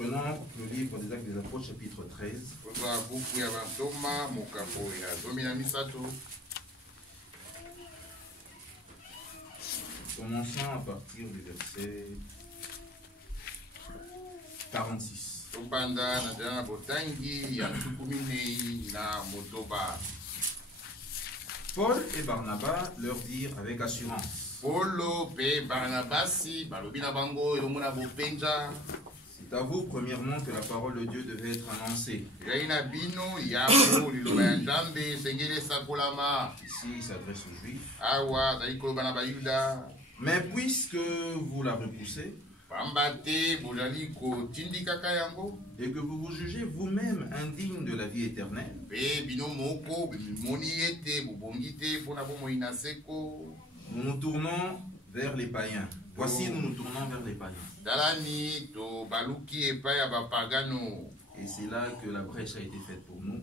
Prenons le livre des Actes des Apôtres, chapitre 13. Commençons à partir du verset 46. Paul et Barnabas leur dirent avec assurance: c'est à vous premièrement que la parole de Dieu devait être annoncée. Ici, il s'adresse aux Juifs. Mais puisque vous la repoussez et que vous vous jugez vous-même indigne de la vie éternelle, nous nous tournons vers les païens. Voici, nous nous tournons vers les païens. Et c'est là que la brèche a été faite pour nous,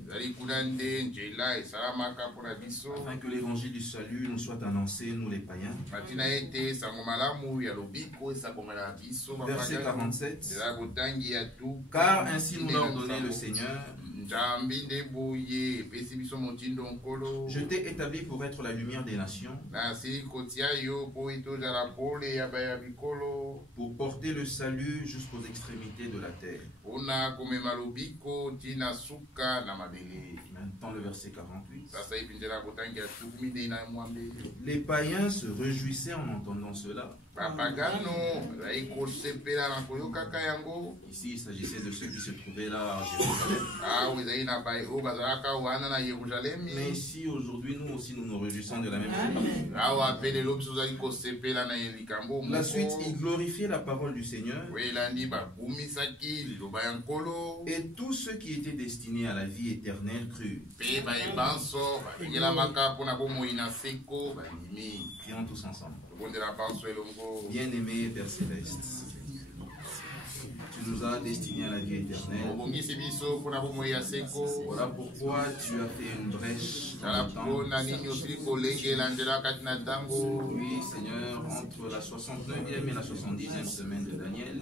afin que l'évangile du salut nous soit annoncé, nous les païens. Verset 47. Car ainsi nous l'a ordonné le Seigneur: je t'ai établi pour être la lumière des nations, pour porter le salut jusqu'aux extrémités de la terre. Maintenant le verset 48. Les païens se réjouissaient en entendant cela. Ici il s'agissait de ceux qui se trouvaient là à Jérusalem. Mais ici aujourd'hui nous aussi nous nous réjouissons de la même chose. La suite, il glorifiait la parole du Seigneur, et tous ceux qui étaient destinés à la vie éternelle crurent. Prions tous ensemble. Bien-aimé Père Céleste, tu nous as destinés à la vie éternelle. Voilà pourquoi tu as fait une brèche dans le temps. Oui, Seigneur, entre la 69e et la 70e semaine de Daniel,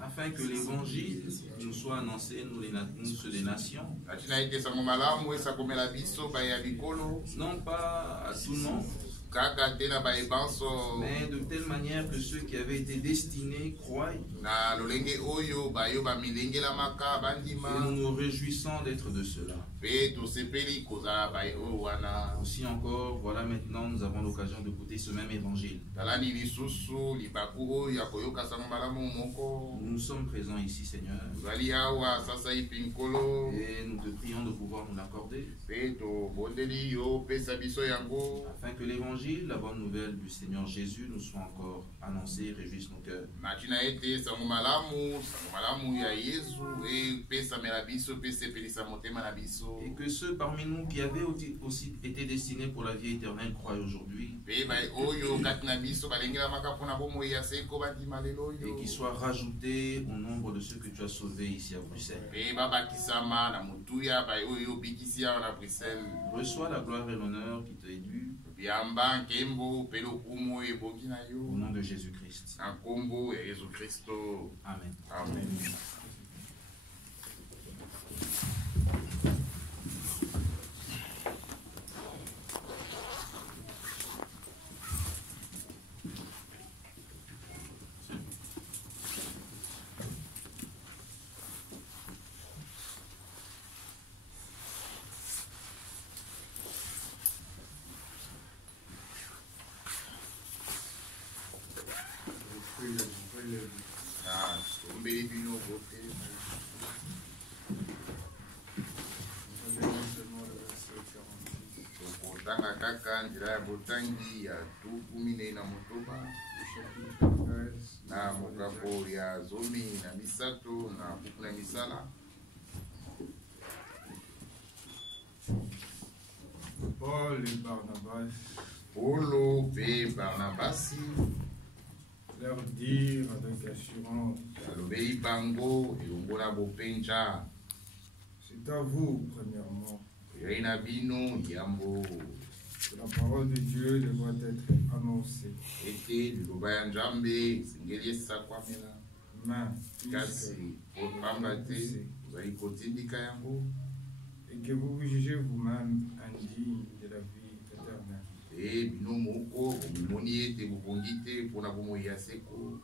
afin que l'évangile nous soit annoncé, nous ceux des nations, non pas à tout le monde, mais de telle manière que ceux qui avaient été destinés croient. Et nous nous réjouissons d'être de cela. Aussi encore, voilà, maintenant nous avons l'occasion d'écouter ce même évangile. Nous sommes présents ici, Seigneur, et nous te prions de pouvoir nous l'accorder, afin que l'évangile, la bonne nouvelle du Seigneur Jésus, nous soit encore annoncé et réjouisse nos cœurs. Et que ceux parmi nous qui avaient aussi été destinés pour la vie éternelle croient aujourd'hui, et qui soient rajoutés au nombre de ceux que tu as sauvés ici à Bruxelles. Reçois la gloire et l'honneur qui t'est dû, au nom de Jésus-Christ. Amen. Amen. Paul et Barnabas leur dire avec assurance: c'est à vous premièrement yaina bino yambo Que la parole de Dieu devra être annoncée. ete liloba ya nzambe singeli esakwamela Mais, kasi kopamba te ozali kotindika yango et que vous vous jugez vous-même indigne de la vie éternelle. e bino moko bomimoni ete bobongi te mpona bomoi ya seko.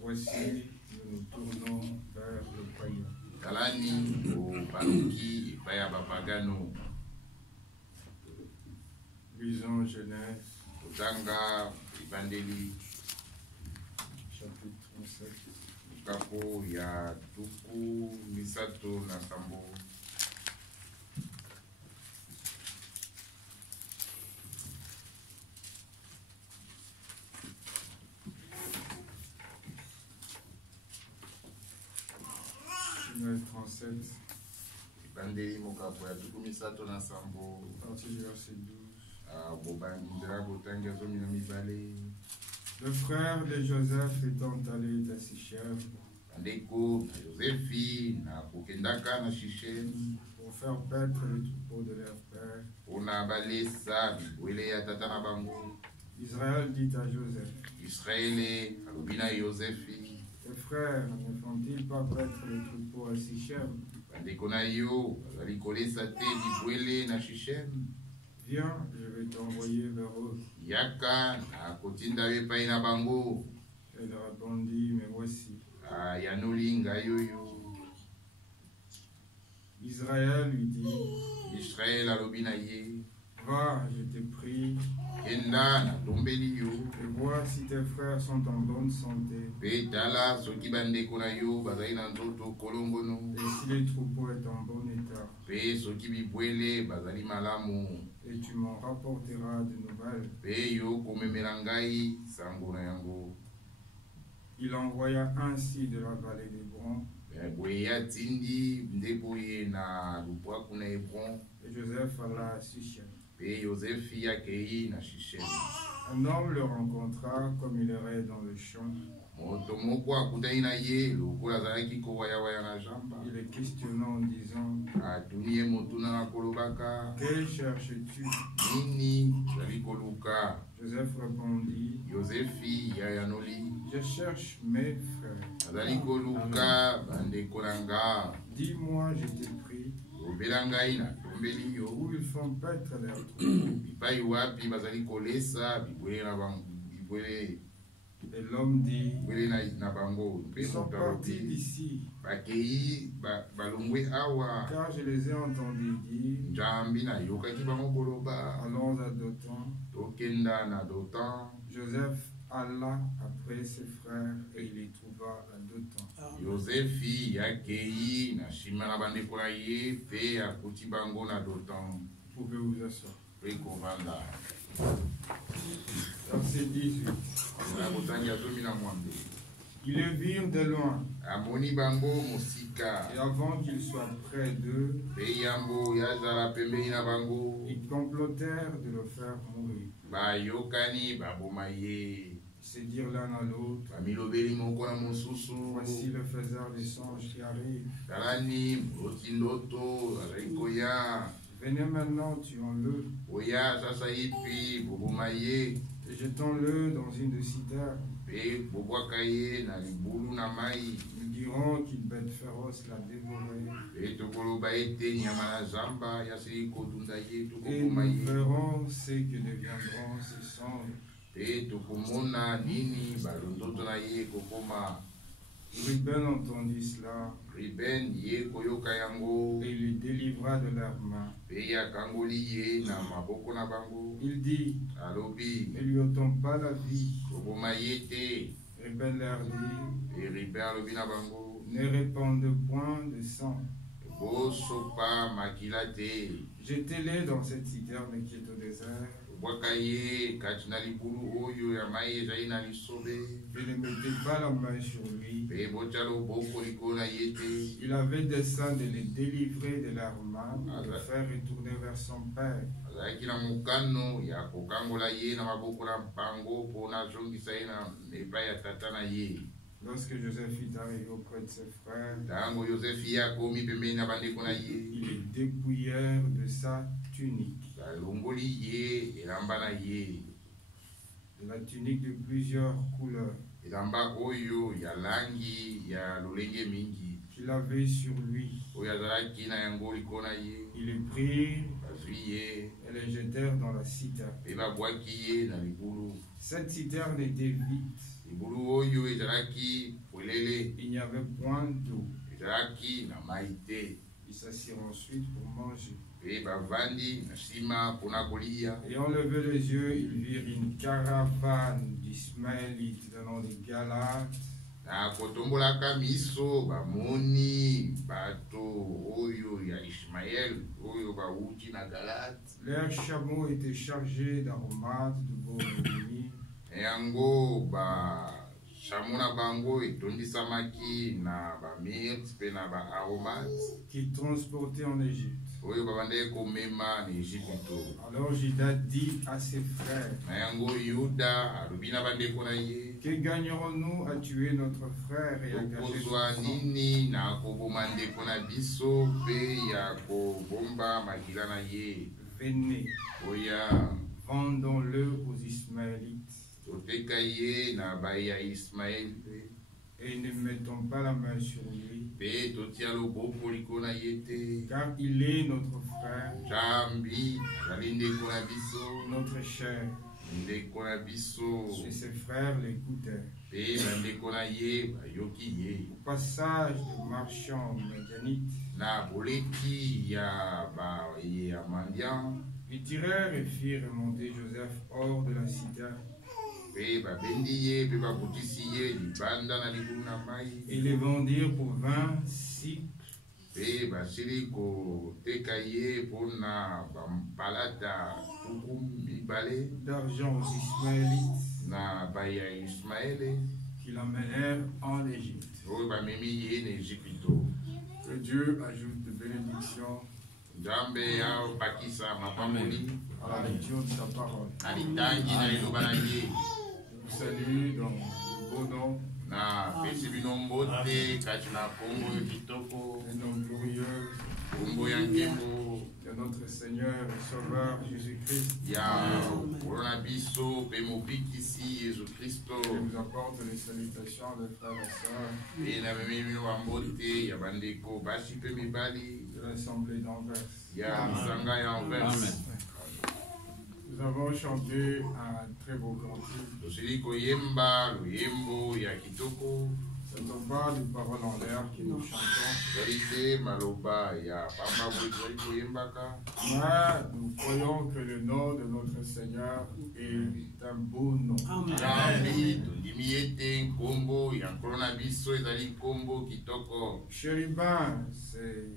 Voici, nous nous tournons vers le païen. talani obaluki epai ya bapagano. Lisons Genèse, kozanga ebandeli chapitre 7. likapo ya tuku misato na sambo. Genèse 37, ebandeli mokapo ya tuku misato na sambo. à partir du verset 12. bobandela kotangi azomi na mibale. Le frère de Joseph étant allé à Sichem bandeko na yozefi na kokendaka na shishemi pour faire paître le troupeau de leur père, mpona balesa bibwele ya tata na bango. Israël dit à Joseph, Israele alobi na yozefi, tes frères ne font-ils pas paître le troupeau à Sichem? bandeko na yo bazali kolesa te bibwele na shishemi. Viens, je vais t'envoyer vers eux. yaka na kotinda yo epai na bango. Elle répondit, mais voici. yanoli ngai oyo. Israël lui dit, Israele alobi na ye, va, je te prie, kenda natombeli yo et vois si tes frères sont en bonne santé, mpe tala soki bandeko na yo bazali na nzoto kolongono, et si le troupeau est en bon état, mpe soki bibwele bazali malamu, et tu m'en rapporteras de nouvelles. mpe yo komemela ngai sango na yango. Il envoya ainsi de la vallée d'Hébron, boye atindi nde boye na lubwaku na Hebron, et Joseph alla à Sichem. mpe yozefi akei na shishemi. Un homme le rencontra comme il errait dans le champ. moto moko akutani na ye lokola azalaki kowayawaya na jamba. Il le questionna en disant, atuni ye motuna na kolobaka, que cherches-tu? nini ozali koluka? Joseph répondit, yozefi yayanoli, je cherche mes frères. azali koluka bandeko na nga. Dis-moi, je te prie, lobela ngai natombeli yo, où ils font paître leurs troupeaux. bipai wapi bazali kolesa bibwele na bango, bibwele Et l'homme dit, na bango. Mpe ils sont moto partis alobi, d'ici, bakei balongwe awa, car je les ai entendus dire, njambi nayokaki bango koloba allons à Dothan. tokenda na Dotan. Joseph alla après ses frères et il les trouva à Dothan. yozefi yakei na nsima na bandeko na ye mpe akuti bango na Dotan. Vous pouvez vous asseoir. Mpe kovanda Verset 18. na kotangi azomi na mwambe, Ils le virent de loin, amoni bango mosika, et avant qu'ils soient près d'eux, mpe yambo yazala pembeni na bango. ils complotèrent de le faire mourir. bayokani baboma ye, Ils se dirent l'un à l'autre, bamilobeli moko na mosusu, voici le faiseur des songes qui arrive. talani moloti ndoto azali koya. Venez maintenant, tuons-le, oya sasa ipi boboma ye, et jetons-le dans une de citernes. mpe bobwaka ye na libulu na mai, Nous dirons qu'une bête féroce l'a dévoré, mpe tokoloba ete nyama na zamba yasili kodunda ye, et tokoboma nous ye, verrons ce que deviendront ces songes. mpe tokomona nini balondoto na ye kokoma. Ruben entendit cela, Ruben ye koyoka yango, et il les délivra de leurs mains. mpe yakangoli ye na maboko na bango. Il dit, alobi, ne lui ôtons pas la vie. koboma ye te. Ruben leur dit, Mpe Ruben alobi na bango, ne répandez point de sang. bosopa makila te. Jetez-les dans cette citerne qui est au désert, bwaka ye kati na libulu oyo ya mai ezali na lisobe, et ne mettez pas la main sur lui. mpe botya loboko likolo na ye te. Il avait dessein de les délivrer de leurs mains, de le faire retourner vers son père. azalaki na mokano ya kokangola ye na maboko na bango mpo nazongisa ye na epai ya tata na ye. Lorsque Joseph est arrivé auprès de ses frères, Tango Yosefi akomi pembeni na bandeko na ye. ils le dépouillèrent de sa tunique, Balongoli ye elamba na ye. de la tunique de plusieurs couleurs Elamba oyo ya langi ya lolenge mingi. qu'il avait sur lui. Oyo azalaki na yango likolo na ye. Ils le prirent Bazwi ye et le jetèrent dans la citerne. mpe babwaki ye na libulu. Cette citerne était vide. Libulu oyo ezalaki polele, Il n'y avait point d'eau. ezalaki na mai te. Ils s'assirent ensuite pour manger. Mpe bavandi na nsima mpona kolia. Et en levant les yeux, ils virent une caravane d'Ismaélites venant de Galate, Na kotombolaka miso bamoni bato oyo ya Ishmael oyo bauti na Galate. leurs chameaux étaient chargés d'aromates de Bourgogne, Yango bashamu na bango etondisamaki na bamirte mpe na baaromate qu'ils transportaient en Égypte. oyo babandaki komema na Ejipito. Alors Judas dit à ses frères, Na yango Yuda alobi na bandeko na ye, que gagnerons-nous à tuer notre frère et à cacher son tokozwa sang? nini na koboma ndeko na biso mpe ya kobomba makila na ye? Venez, Oya vendons-le aux Ismaélites toteka ye na bai ya Ismael et ne mettons pas la main sur lui, mpe totia loboko likolo na ye te. car il est notre frère, Jambi azali ndeko na biso, notre chair. ndeko na biso. Et ses frères l'écoutèrent. Mpe bandeko na ye bayoki ye. Au passage des marchands médianites, Na boleki ya mandian ils tirèrent et firent remonter Joseph hors de la citerne mpe babendi ye mpe babutisi ye libanda na libulu na mai. et les vendirent pour 20 cycles Mpe basili koteka ye mpona bampalata 20 d'argent aux Ismaélites na bai ya Ismaele qui l'emmenèrent en Égypte. oyo bamemi ye na Ejipito. Que Dieu ajoute de bénédictions Nzambe apakisa mapamboli à la lecture de sa parole. na litangi na liloba na ye. Je vous salue dans le beau nom, Na pesi bino mbote kati na Kongo oyo kitoko, le nom glorieux kombo ya nkembo de notre Seigneur et Sauveur Jésus-Christ, ya kolo na biso mpe mobikisi Yesu Kristo. qui nous apporte les salutations des frères et sœurs Mpe na memi bino bambote ya bandeko basi mpe mibali de l'Assemblée d'Anvers. ya lisanga ya Anvers. Nous avons chanté un très beau cantique. Tosili koyemba loyembo ya kitoko, Ce ne sont pas des paroles en l'air que nous chantons, ezali te maloba ya pamba boye tozali koyembaka. mais nous croyons que le nom de notre Seigneur est un beau nom. Nzambe tondimi ete nkombo ya nkolo na biso ezali nkombo kitoko. Chérubin, c'est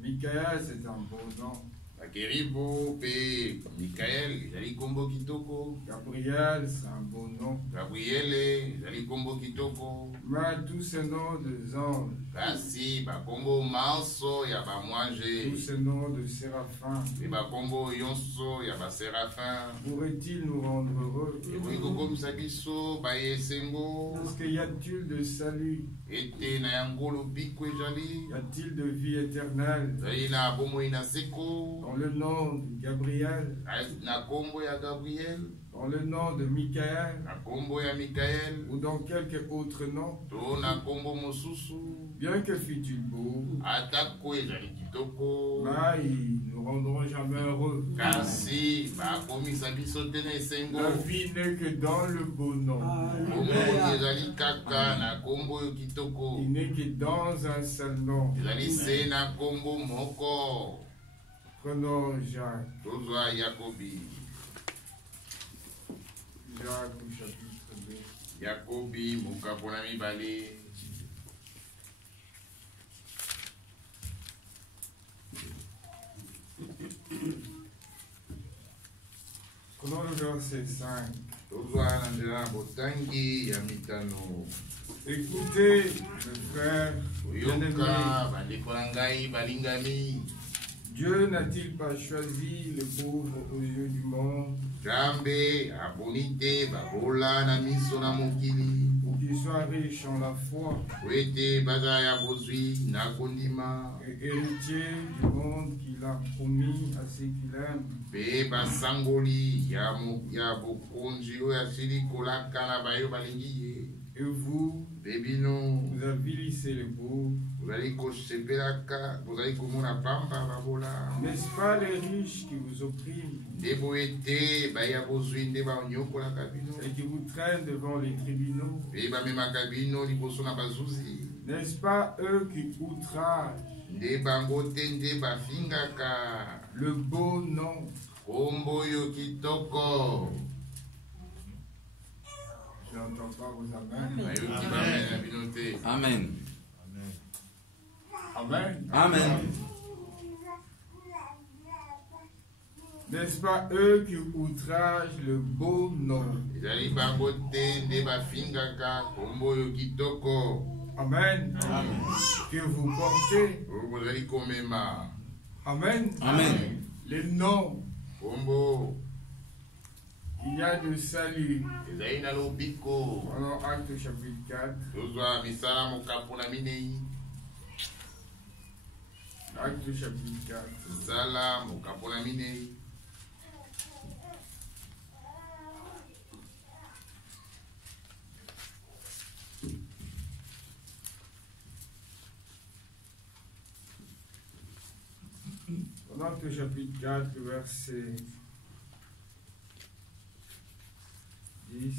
Michael, c'est un beau nom. Bakeribo mpe Mikael ezali nkombo kitoko. Gabriel, c'est un beau nom. Gabriele ezali nkombo kitoko. Mais tous ces noms de anges, Kasi bakombo manso ya tous bamwange ces noms de séraphins, mpe bakombo yonso ya baserafin pourraient-ils nous rendre heureux? ekoki kokomisa biso baye esengo Parce qu'il y a-t-il de salut? ete na yango lobiko ezali Y a-t-il de vie éternelle ezali na bomoi na seko dans le nom de Gabriel, na nkombo ya Gabriel, dans le nom de Michael na nkombo ya Mikael ou dans quelque autre nom? to na nkombo mosusu? Bien que fût-il beau, Atako ezali kitoko mais ils ne nous rendront jamais heureux. kasi bakomisa biso te na esengo. La vie n'est que dans le beau nom. Bomoi ezali kaka na nkombo oyo kitoko, Il n'est que dans un seul nom. ezali se na nkombo moko. Prenons Jacques. Tozwa Yakobi. Jacques au chapitre 2. Yakobi mokapo na mibale. Prenons le verset 5. Tozwa na nzela na botangi ya mitano. Écoutez, mes frères bien-aimés, Oyoka bandeko na ngai balingami. Dieu n'a-t-il pas choisi les pauvres aux yeux du monde Jambe abonite babola na miso na mokili. pour qu'ils soient riches en la foi Wete baza ya bozwi na kondima. et héritiers du monde qu'il a promis à ceux qu'il aime? Pe basangoli ya bokonzi oyo asili kolaka na bayo balingi ye. Et vous, Bebino vous avilissez les pauvres. bozali kosepelaka bozali komona pamba babola. N'est-ce pas les riches qui vous oppriment Nde boyete baya bozwi nde banyokolaka bino. et qui vous traînent devant les tribunaux? Pe bamemaka bino liboso na bazuzi. N'est-ce pas eux qui outragent Nde bango te nde bafingaka le beau nom? kombo oyo kitoko. Je n'entends pas vos amens. Bayoki bamena bino te. Amen. Amen. Amen. N'est-ce pas eux qui outragent le beau nom? Ezali bango te nde bafingaka kombo oyo kitoko. Amen. Que vous portez. Oyo bozali komema Amen. Amen. Les noms. kombo Il y a de salut. ezali na lobiko. Alors, Acte chapitre 4. Tozwa misala mokapo na minei. Acte chapitre 4. Misala mokapo na minei. Dans Acte chapitre 4, verset 10.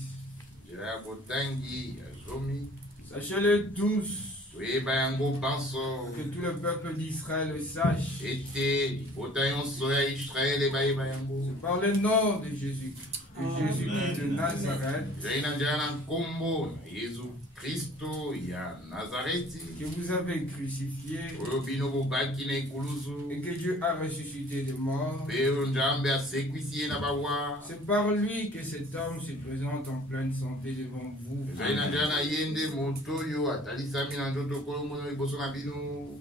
Jela botangi ya zomi. Sachez-le tous, Toyeba yango banso. que tout le peuple d'Israël le sache. Ete libota nyonso ya Israele bayeba yango. Par le nom de Jésus, que Jésus-Christ de Nazareth, ezali na nzela na nkombo na Yesu Kristo ya Nazareti que vous avez crucifié oyo bino bobaki na ekuluzu. et que Dieu a ressuscité des morts. Mpe oyo Nzambe asekwisi ye na bawa. C'est par lui que cet homme se présente en pleine santé devant vous. ezali na nzela na ye nde moto oyo atalisami na nzoto kolongono liboso na bino.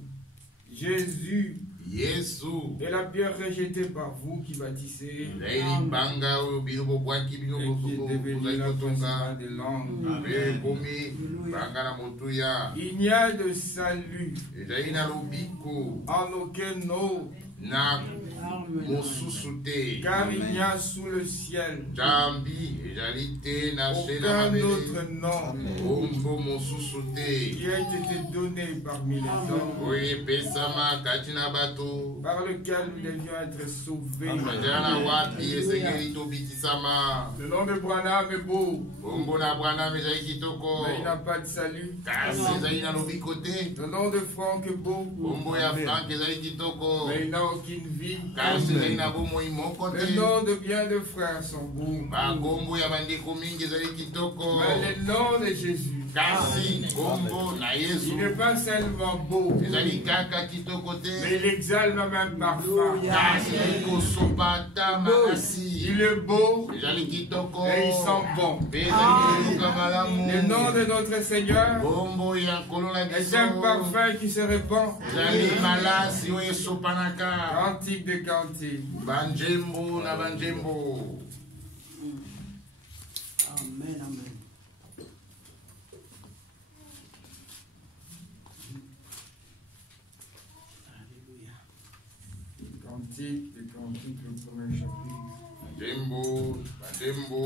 Jésus Yesu est la pierre rejetée par vous qui bâtissez ezali libanga oyo bino bobwaki bino et qui est devenue bozali la kotonga. principale des langues. Mpe ekomi banga na motuya. Il n'y a de salut ezali na lobiko en aucun autre, na mosusu te. car il n'y a sous le ciel Jambi ezali te na se na aucun mabele. autre nom Kombo mosusu te qui a été donné parmi les hommes oyo epesama kati na bato. par lequel nous devions être sauvés. Ezala na wapi esengeli tobitisama. Le nom de Branham est beau, Kombo na Branham ezali kitoko mais il n'a pas de salut. kasi ezali na lobiko te. Le nom de Franck est beau, Kombo ya Frank ezali kitoko mais il n'a aucune vie. kasi ezali na bomoi moko Les te. noms de bien de frères sont beaux, Bakombo ya bandeko mingi ezali kitoko mais le nom de Jésus, kasi kombo na Yesu il n'est pas seulement beau, ezali kaka kitoko te. mais il exhale même parfum. kasi ezali kosopa ata makasi. Il est beau ezali kitoko et il sent bon. mpe ezali koluka malamu. Le nom de notre Seigneur kombo ya nkolo na est biso un parfum qui se répand. ezali malasi oyo esopanaka. Cantique de cantique. banjembo na banjembo. Amen, amen. Alléluia. Cantique de cantique, le premier chapitre. banjembo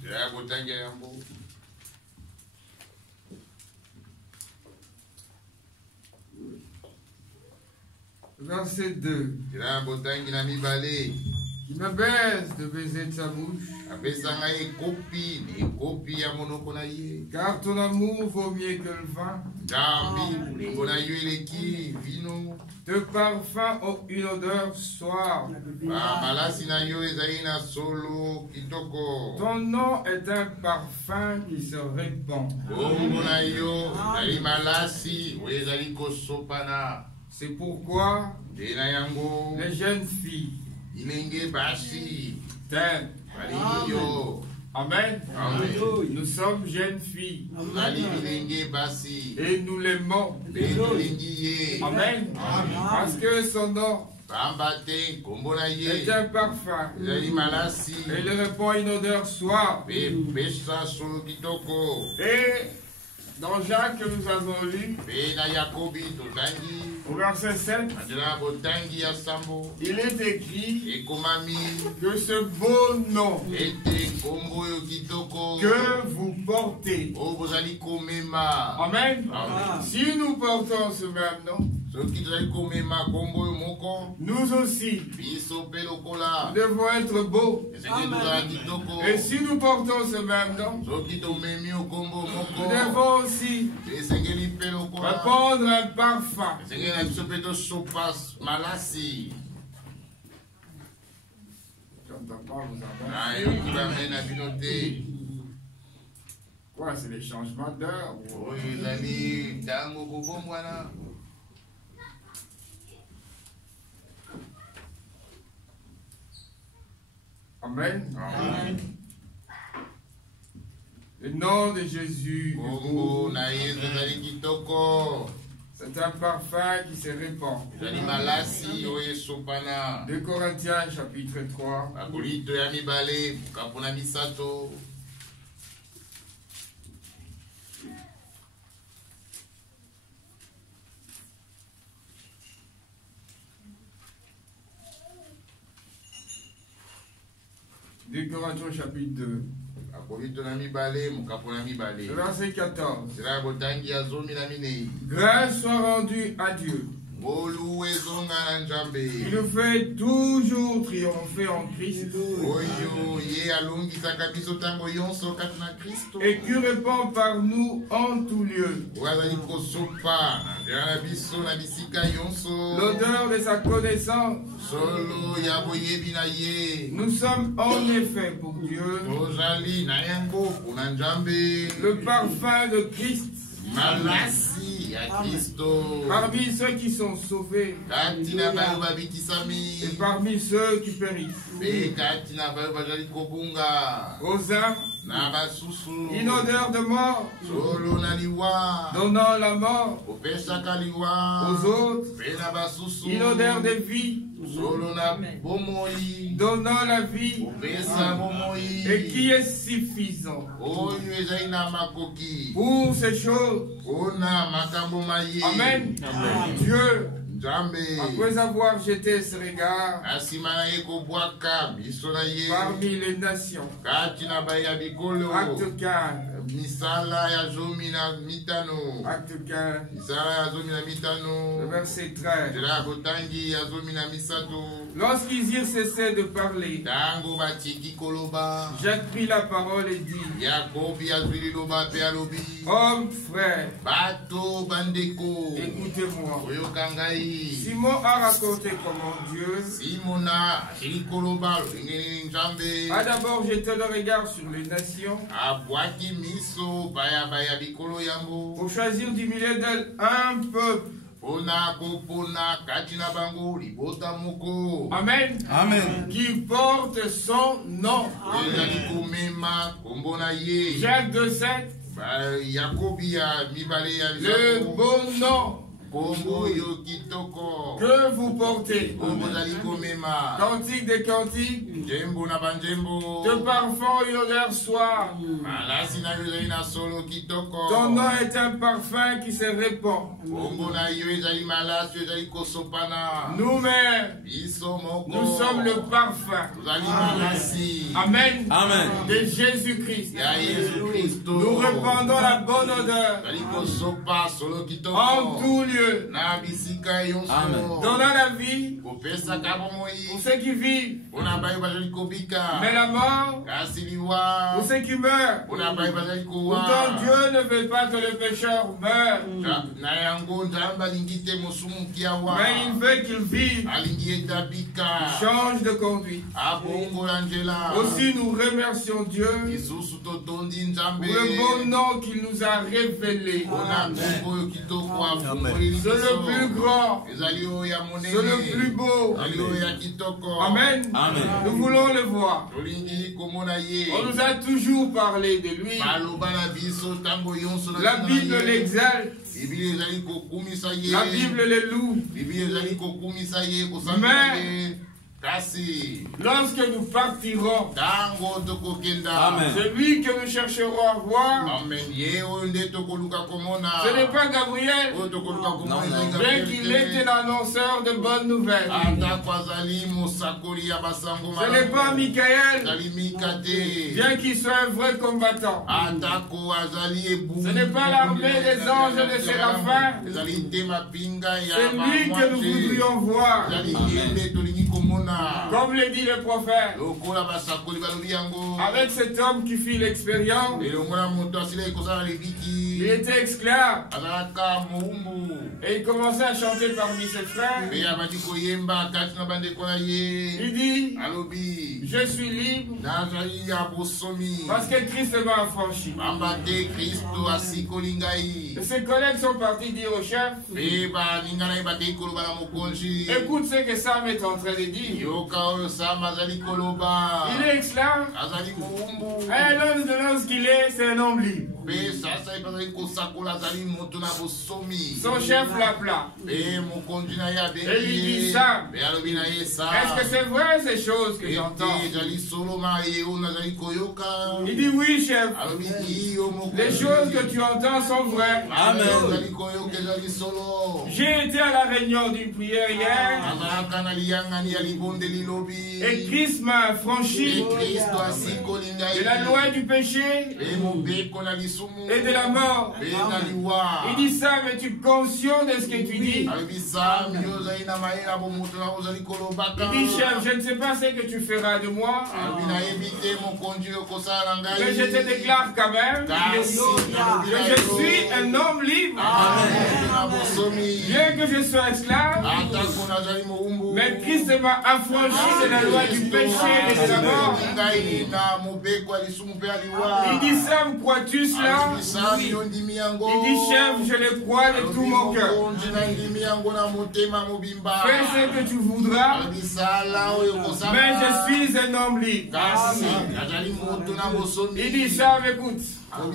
nzela ya kotangia yango. Verset 2. nzela ya kotangi na mibale. Qui me baise de baiser de sa bouche, apesa ngai ekopi na ekopi ya monoko na ye. car ton amour vaut mieux que le vin. Nzambi bolingo na yo eleki vino. Tes parfums ont une odeur suave. malasi na yo ezali na solo kitoko. Ton nom est un parfum qui se répand. kombo na yo ezali malasi oyo ezali kosopana. C'est pourquoi nde na yango les jeunes filles bilenge basi t'aiment. balingi yo. Amen. Amen. Nous sommes jeunes filles Bali bilenge basi et nous l'aimons. mpe tolingi ye. Amen. Parce que son nom est un parfum. Et il répand une odeur suave. Et dans Jacques que nous avons lu, au verset 7, il est écrit que ce beau nom que vous portez. Amen. Si nous portons ce même nom, nous aussi, nous devons être beaux. Et si nous portons ce même nom, nous devons aussi répandre un parfum. Quoi, c'est les changements d'heure? Amen. Amen. Le nom de Jésus, c'est un parfum qui se répand. 2 Corinthiens chapitre 3. Deux Corinthiens chapitre 2. Verset 14. Grâce soit rendue à Dieu. Il nous fait toujours triompher en Christ. Et qui répand par nous en tout lieu l'odeur de sa connaissance. Nous sommes en effet pour Dieu le parfum de Christ. Parmi ceux qui sont sauvés et parmi ceux qui périssent. Aux uns, une odeur de mort, donnant la mort. Aux autres, une odeur de vie, donnant la vie, et qui est suffisant pour ces choses. Amen. Dieu, après avoir jeté ce regard parmi les nations, acte 15, acte 15, le verset 13. Lorsqu'ils eurent cessé de parler, j'ai pris la parole et dit: Hommes, frères, écoutez-moi. Simon a raconté comment Dieu a d'abord jeté le regard sur les nations pour choisir du milieu d'elles un peuple. Amen. Amen. Qui porte son nom. Jacques 2,7. Le beau nom que vous portez. Cantique des cantiques. De parfum une odeur suave. Ton nom est un parfum qui se répand. Nous-mêmes, nous sommes le parfum. Amen. Amen. De Jésus-Christ. Nous répandons la bonne odeur en tout lieu. Donnant la vie pour ceux qui vivent, mais la mort pour ceux qui meurent. Pourtant Dieu ne veut pas que le pécheur meure, mais il veut qu'il vive, change de conduite. Aussi nous remercions Dieu pour le bon nom qu'il nous a révélé. C'est le plus grand, c'est le plus beau. Amen. Amen. Nous voulons le voir. On nous a toujours parlé de lui. La Bible l'exalte. La Bible les loue. Mais lorsque nous partirons, celui que nous chercherons à voir, ce n'est pas Gabriel, mais qu'il était l'annonceur de bonnes nouvelles. Ce n'est pas Michael, bien qu'il soit un vrai combattant. Ce n'est pas l'armée des anges de Séraphim, c'est lui que nous voudrions voir. Comme le dit le prophète, avec cet homme qui fit l'expérience, il était esclave et il commençait à chanter parmi ses frères. Il dit, je suis libre parce que Christ m'a affranchi. Et ses collègues sont partis dire au chef, écoute ce que Sam est en train de dire. Il est esclave. Un homme de l'homme qu'il est, c'est un homme libre. Son chef l'appela et lui dit, Sam, est-ce que c'est vrai ces choses que j'entends? Il dit, oui chef, les choses que tu entends sont vraies. Amen. J'ai été à la réunion d'une prière hier et Christ m'a affranchi de la loi du péché et de la mort. Il dit, ça, mais tu es conscient de ce que tu dis? Il dit, chef, je ne sais pas ce que tu feras de moi, mais je te déclare quand même que je suis un homme libre. Bien que je sois esclave, mais Christ m'a affranchi de la loi du péché et de la mort. Il dit, Sam, crois-tu cela? Il dit, chef, je le crois de tout mon cœur. Fais ce que tu voudras, mais je suis un homme libre. Il dit, Sam, écoute, moi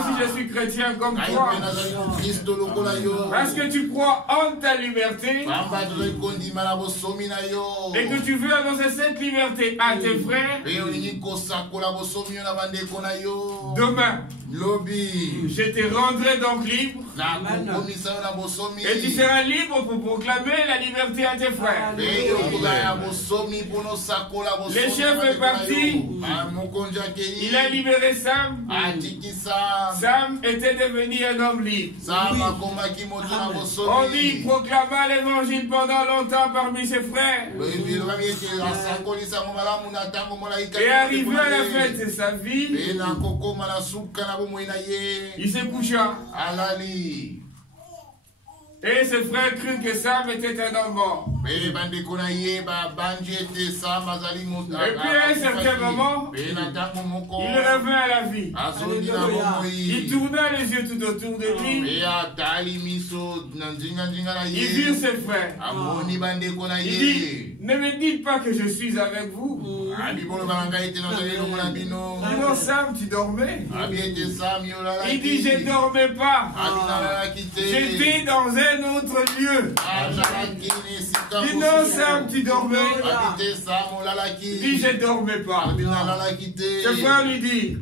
aussi je suis chrétien comme toi, parce que tu crois en ta liberté et que tu veux annoncer cette liberté à tes frères. Demain, je te rendrai donc libre et tu seras libre pour proclamer la liberté à tes frères. Le chef est parti, il a libéré Sam. Sam était devenu un homme libre. On dit qu'il proclama l'évangile pendant longtemps parmi ses frères. Et arrivé à la fin de sa vie, il se coucha. Et ses frères crurent que Sam était un homme mort. Et puis à un certain moment, il revint à la vie. Il tourna les yeux tout autour de lui. Il vit ses frères. Il dit, ne me dites pas que je suis avec vous. Il dit, non, Sam, tu dormais. Il dit, je ne dormais pas. J'étais dans un autre lieu. Il dit, non, Sam, tu dormais. Il dit, je ne dormais pas. Ce frère lui dit,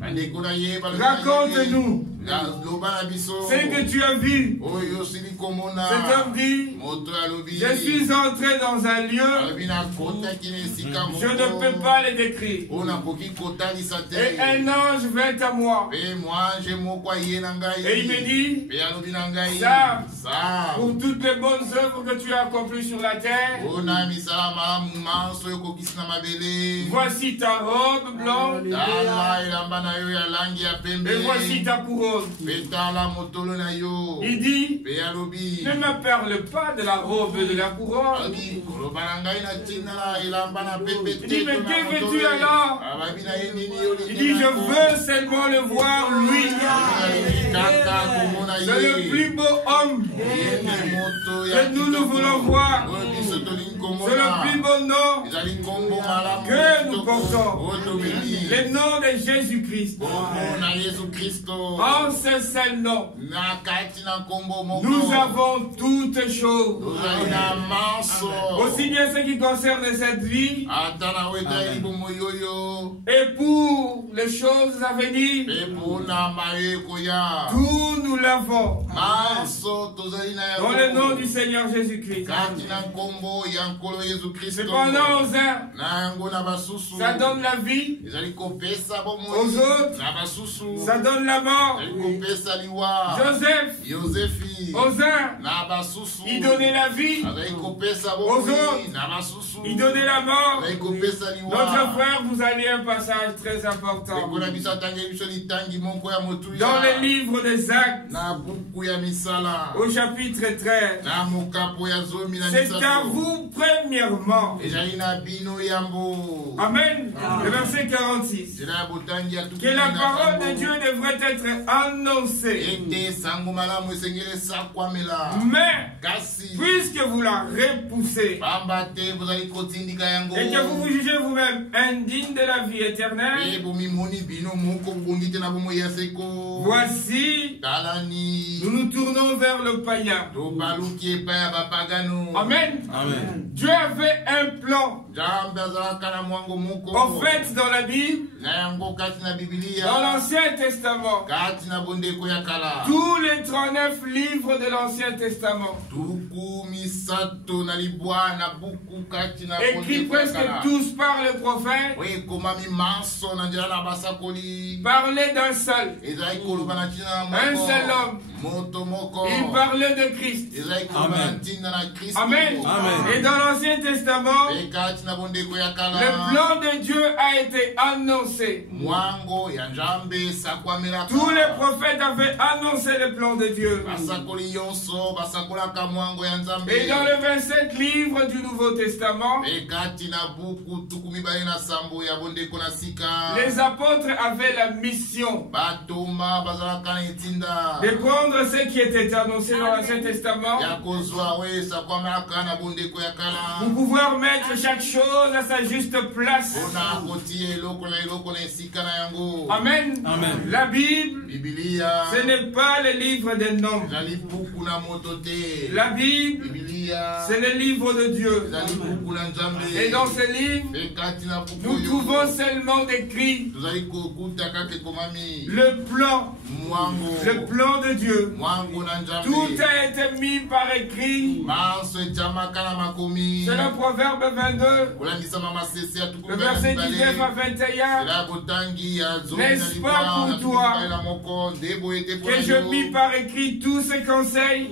raconte-nous ce que tu as vu. Cet homme dit, je suis entré dans un lieu, je ne peux pas le décrire. Et un ange vint à moi. Et il me dit, Sam, pour toutes les bonnes œuvres que tu as accomplies sur la terre, voici ta robe blanche et voici ta couronne. Il dit, ne me parle pas de la robe et de la couronne. Il dit, mais que veux-tu alors? Il dit, je veux seulement le voir lui. Ce C'est le plus beau homme que nous voulons voir. C'est le plus beau nom que nous portons. Le nom de Jésus-Christ. En ce seul nom, nous avons toutes choses. Aussi bien ce qui concerne cette vie et pour les choses à venir, tout nous l'avons dans le nom du Seigneur Jésus-Christ. Cependant aux uns, ça donne la vie, aux autres, ça donne la mort. Joseph, aux uns, il donnait la vie, aux autres, il donnait la mort. Notre frère, vous allez lire un passage très important dans le livre des Actes, au chapitre 13. C'est à vous premièrement. Amen. Le verset 46. Que la parole de Dieu devrait être annoncée. Mais, puisque vous la repoussez et que vous vous jugez vous-même indigne de la vie éternelle, voici, nous nous tournons vers le païen. Amen. Amen. Dieu avait un plan. En fait, dans la Bible, dans l'Ancien Testament, tous les 39 livres de l'Ancien Testament, écrits presque tous par le prophète, parlaient d'un seul, un seul homme. Il parlait de Christ. Amen. Amen. Amen. Et dans l'Ancien Testament, le plan de Dieu a été annoncé. Tous les prophètes avaient annoncé le plan de Dieu. Et dans le 27 livre du Nouveau Testament, les apôtres avaient la mission de prendre ce qui était annoncé dans l'Ancien Testament pour pouvoir mettre chaque chose à sa juste place. Amen. Amen. La Bible, ce n'est pas le livre des noms. La Bible, c'est le livre de Dieu. Et dans ce livre, nous trouvons seulement décrit le plan de Dieu. Tout a été mis par écrit. C'est le Proverbe 22, le verset 19 à 21. N'est-ce pas pour toi que je mis par écrit tous ces conseils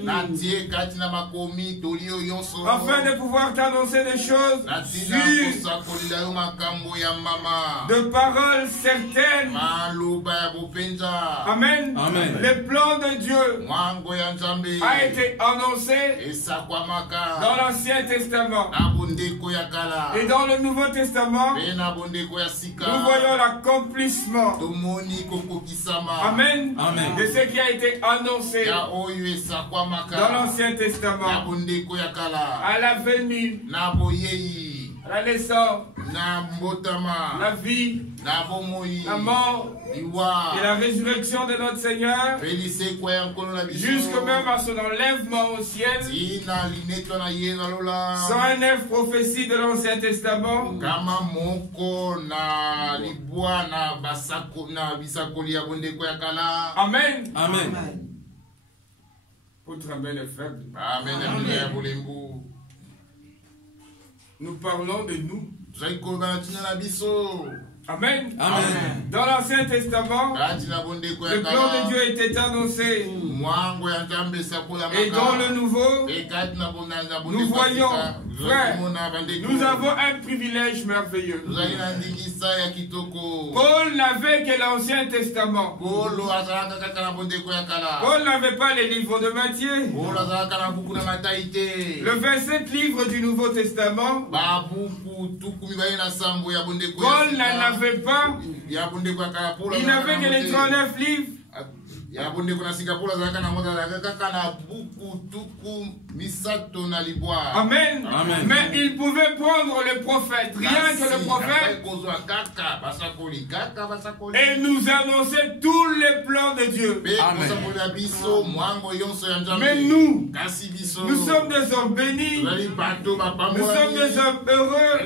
afin de pouvoir t'annoncer des choses sûres, de paroles certaines. Amen. Amen. Le plan de Dieu a été annoncé dans l'Ancien Testament. Et dans le Nouveau Testament, nous voyons l'accomplissement. Amen. Amen. De ce qui a été annoncé dans l'Ancien Testament. À la venue, la naissance, la vie, la mort et la résurrection de notre Seigneur, jusqu'au même à son enlèvement au ciel, 109 prophéties de l'Ancien Testament, Amen. Amen. Votre amen est faible. Amen. Nous parlons de nous. Amen. Amen. Dans l'Ancien Testament, le plan de Dieu était annoncé. Et dans le Nouveau, nous voyons, frère, nous avons un privilège merveilleux. Paul n'avait que l'Ancien Testament. Paul n'avait pas les livres de Matthieu. Le 27 livre du Nouveau Testament, Paul n'en avait pas. Il n'avait que les 39 livres. Amen. Amen. Mais il pouvait prendre le prophète, rien que le prophète, et nous annoncer tous les plans de Dieu. Amen. Mais nous sommes des hommes bénis, nous sommes des hommes heureux.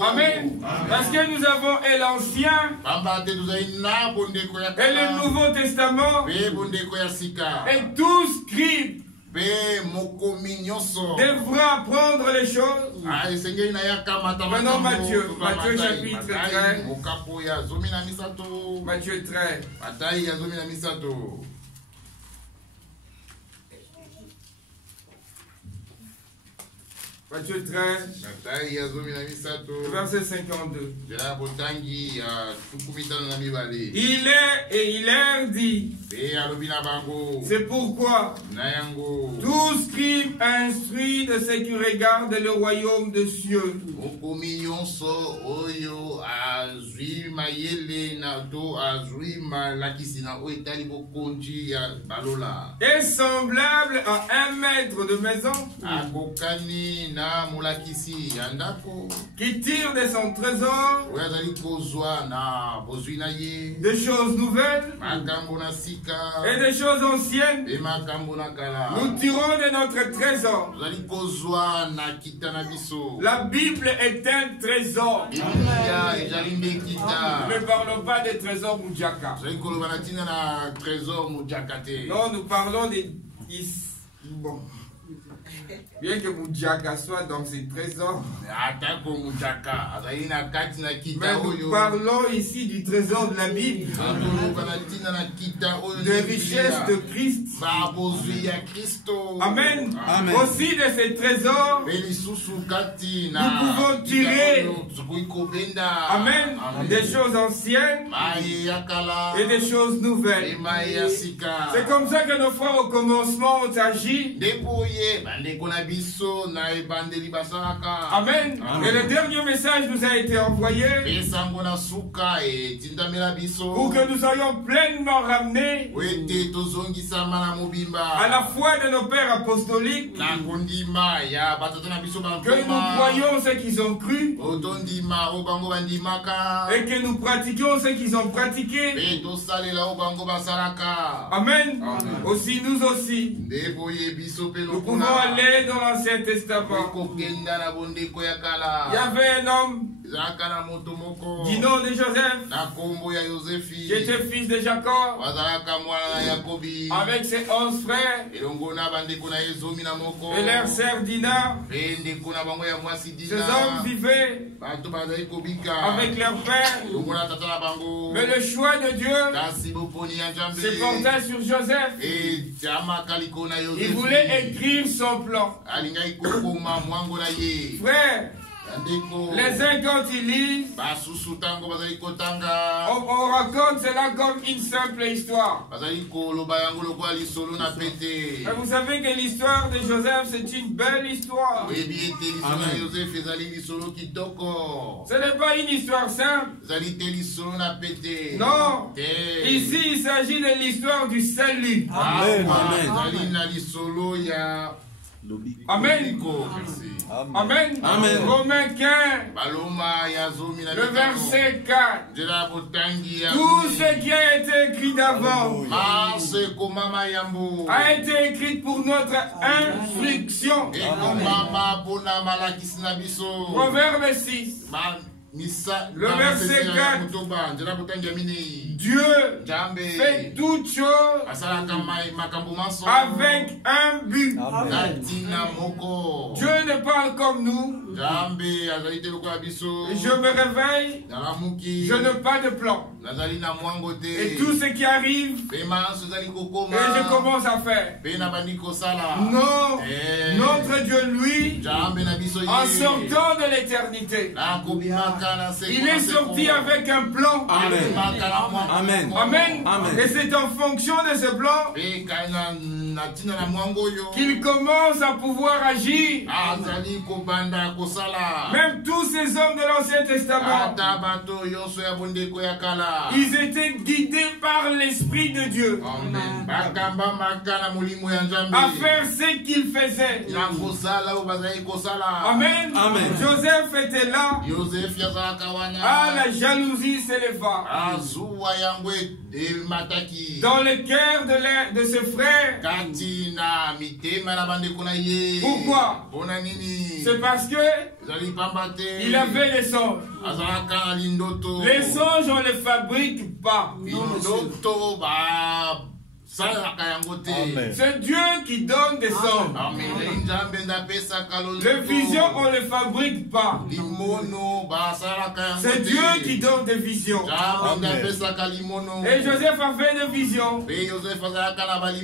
Amen. Parce que nous avons et l'Ancien et le Nouveau Testament, et tout scribe devra apprendre les choses. Maintenant Matthieu chapitre 13. Matthieu 13. Matthieu 13, verset 52. Il leur dit, c'est pourquoi tout scribe instruit de ce qui regarde le royaume des cieux est semblable à un maître de maison qui tire de son trésor des choses nouvelles et des choses anciennes. Nous tirons de notre trésor. La Bible est un trésor. Nous ne parlons pas des trésors Moudjaka. Non, nous parlons des... Bon. Bien que Moudjaka soit dans ses trésors, mais nous parlons ici du trésor de la Bible, des richesses de Christ. Amen. Amen. Aussi de ces trésors, nous pouvons tirer, amen, des choses anciennes et des choses nouvelles. C'est comme ça que nos frères au commencement ont agi. Amen. Et le dernier message nous a été envoyé pour que nous soyons pleinement ramenés à la foi de nos pères apostoliques, que nous croyons ce qu'ils ont cru et que nous pratiquions ce qu'ils ont pratiqué. Amen. Aussi nous aussi, nous pouvons aller dans l'Ancien Testament. Il y avait un homme du nom de Joseph qui était fils de Jacob avec ses 11 frères et leur sœur Dina. Ces hommes vivaient avec leur père, mais le choix de Dieu se portait sur Joseph. Il voulait écrire son plan. Frère, les uns quand ils lisent, on raconte cela comme une simple histoire. Mais vous savez que l'histoire de Joseph, c'est une belle histoire. Ce n'est pas une histoire simple. Non. Ici, il s'agit de l'histoire du salut. Amen. Amen. Amen. Amen. Romains 15, le verset 4. Tout ce qui a été écrit d'avant a été écrit pour notre instruction. Proverbe 6. Le verset 4. Dieu fait toutes choses avec un but. Dieu ne parle comme nous. Je me réveille, je n'ai pas de plan. Et tout ce qui arrive, et je commence à faire. Non, notre Dieu, lui, en sortant de l'éternité, Il est sorti avec un plan. Amen. Amen. Amen. Amen. Et c'est en fonction de ce plan qu'il commence à pouvoir agir. Même tous ces hommes de l'Ancien Testament, ils étaient guidés par l'Esprit de Dieu à faire ce qu'ils faisaient. Amen. Amen. Joseph était là. Ah, la jalousie s'éleva dans le cœur de ses frères. Pourquoi? C'est parce que il avait les songes. Les songes, on ne les fabrique pas. C'est Dieu qui donne des songes. Les visions, on ne les fabrique pas. C'est Dieu qui donne des visions. Et Joseph a fait des visions.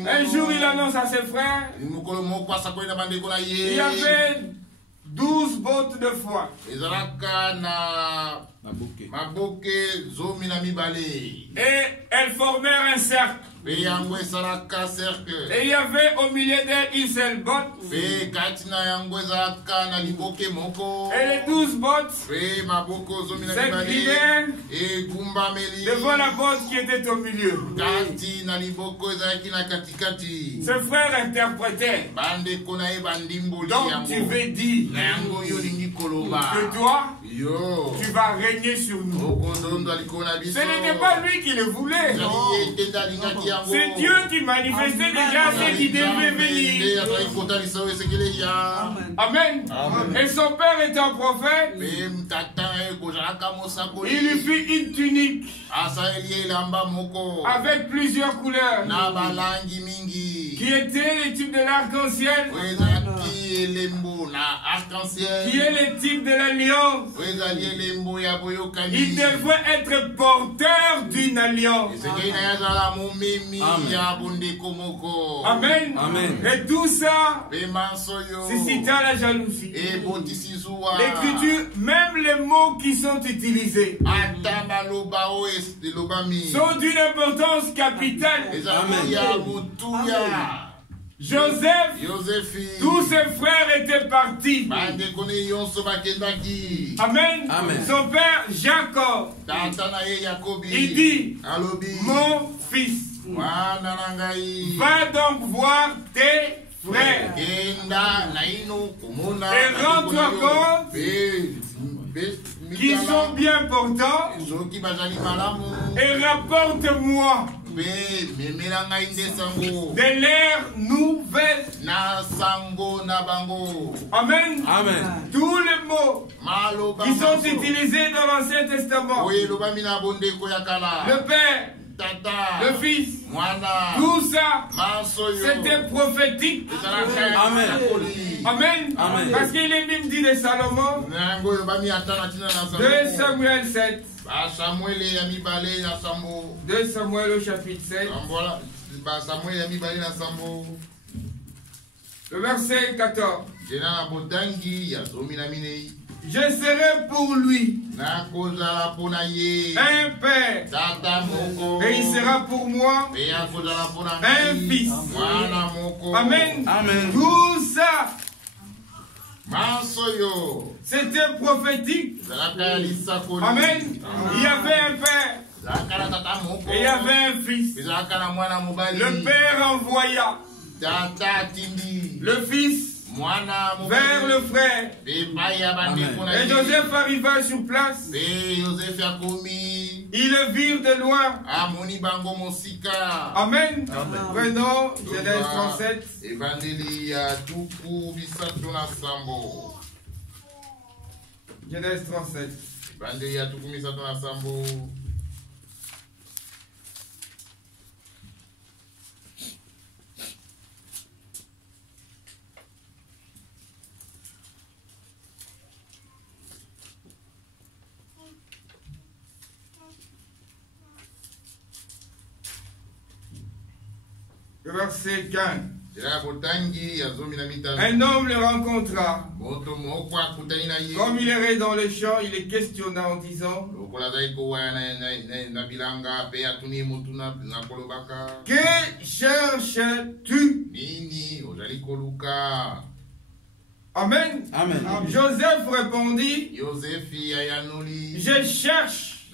Un jour, il annonce à ses frères, il y avait 12 bottes de foin. Et elles formèrent un cercle. Et il y avait au milieu d'elles une seule botte. Et les 12 bottes s'inclinaient devant la botte qui était au milieu. Ses frères interprétaient. Donc tu veux dire que toi, tu vas régner sur nous. Ce n'était pas lui qui le voulait. C'est Dieu qui manifestait déjà ce qui devait venir. Amen. Et son père étant prophète, il lui fit une tunique avec plusieurs couleurs qui étaient les types de l'arc-en-ciel, qui est le type de l'alliance. Il devrait être porteur d'une alliance. Amen. Amen. Et tout ça suscita la jalousie. L'écriture, même les mots qui sont utilisés sont d'une importance capitale. Amen. Joseph, tous ses frères étaient partis. Amen. Amen. Son père Jacob, il dit, mon fils, va donc voir tes frères et rends-toi compte qu'ils sont bien portants et rapporte-moi de l'air nouvelle. Amen. Amen. Tous les mots qui sont utilisés dans l'Ancien Testament, le Père, le Fils, tout ça, c'était prophétique. Amen. Amen. Amen. Parce qu'il est même dit de Salomon, 2 Samuel 7. 2 Samuel au chapitre 7. Le verset 14. Je serai pour lui un père, et il sera pour moi un fils. Amen. Amen. Tout ça, c'était prophétique. Amen. Il y avait un père et il y avait un fils. Le père envoya le fils vers le frère. Et Joseph arriva sur place. Ils le virent de loin. Amen. Prenons Genèse 37. Genèse 37. Verset 15. Un homme le rencontra. Comme il errait dans le champ, il les questionna en disant: que cherches-tu? Amen. Amen. Joseph répondit: je cherche.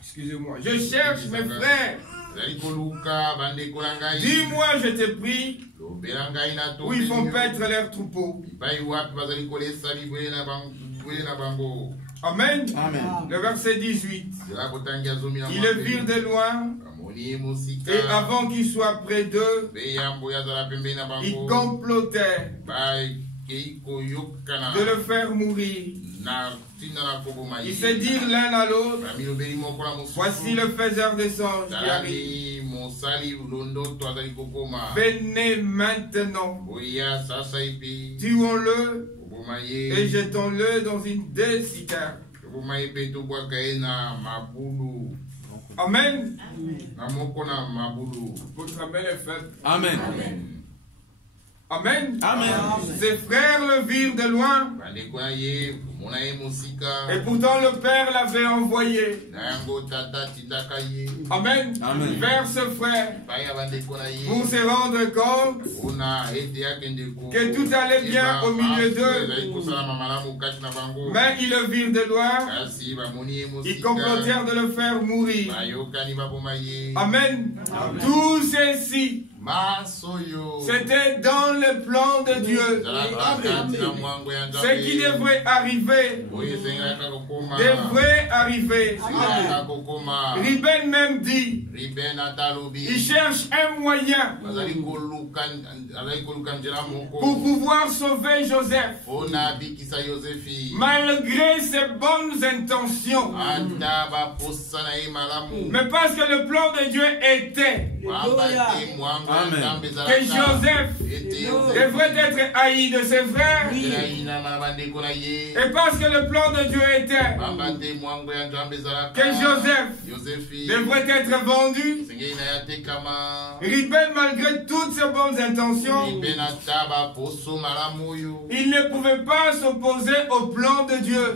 Excusez-moi. Je cherche mes frères. Dis-moi, je te prie, où ils font paître leurs troupeaux. Amen. Amen. Le verset 18. Ils le virent de loin. Et avant qu'il soit près d'eux, ils complotèrent de le faire mourir. Ils se dirent l'un à l'autre: voici le faiseur des songes qui arrive. Venez maintenant, tuons-le et jetons-le dans une des citernes. Amen. Votre amen est faible. Amen. Amen. Amen. Ses frères le virent de loin. Et pourtant le Père l'avait envoyé. Amen. Amen. Vers ce frère, pour se rendre compte que tout allait bien au milieu d'eux. Mais ils le virent de loin. Ils complotèrent de le faire mourir. Amen. Tout ceci, c'était dans le plan de Dieu. Ce qui devrait arriver, devrait arriver. Ruben même dit, il cherche un moyen pour pouvoir sauver Joseph. Malgré ses bonnes intentions. Mais parce que le plan de Dieu était que Joseph devrait être haï de ses frères. Et parce que le plan de Dieu était que Joseph devrait être vendu, Ruben, malgré toutes ses bonnes intentions, il ne pouvait pas s'opposer au plan de Dieu.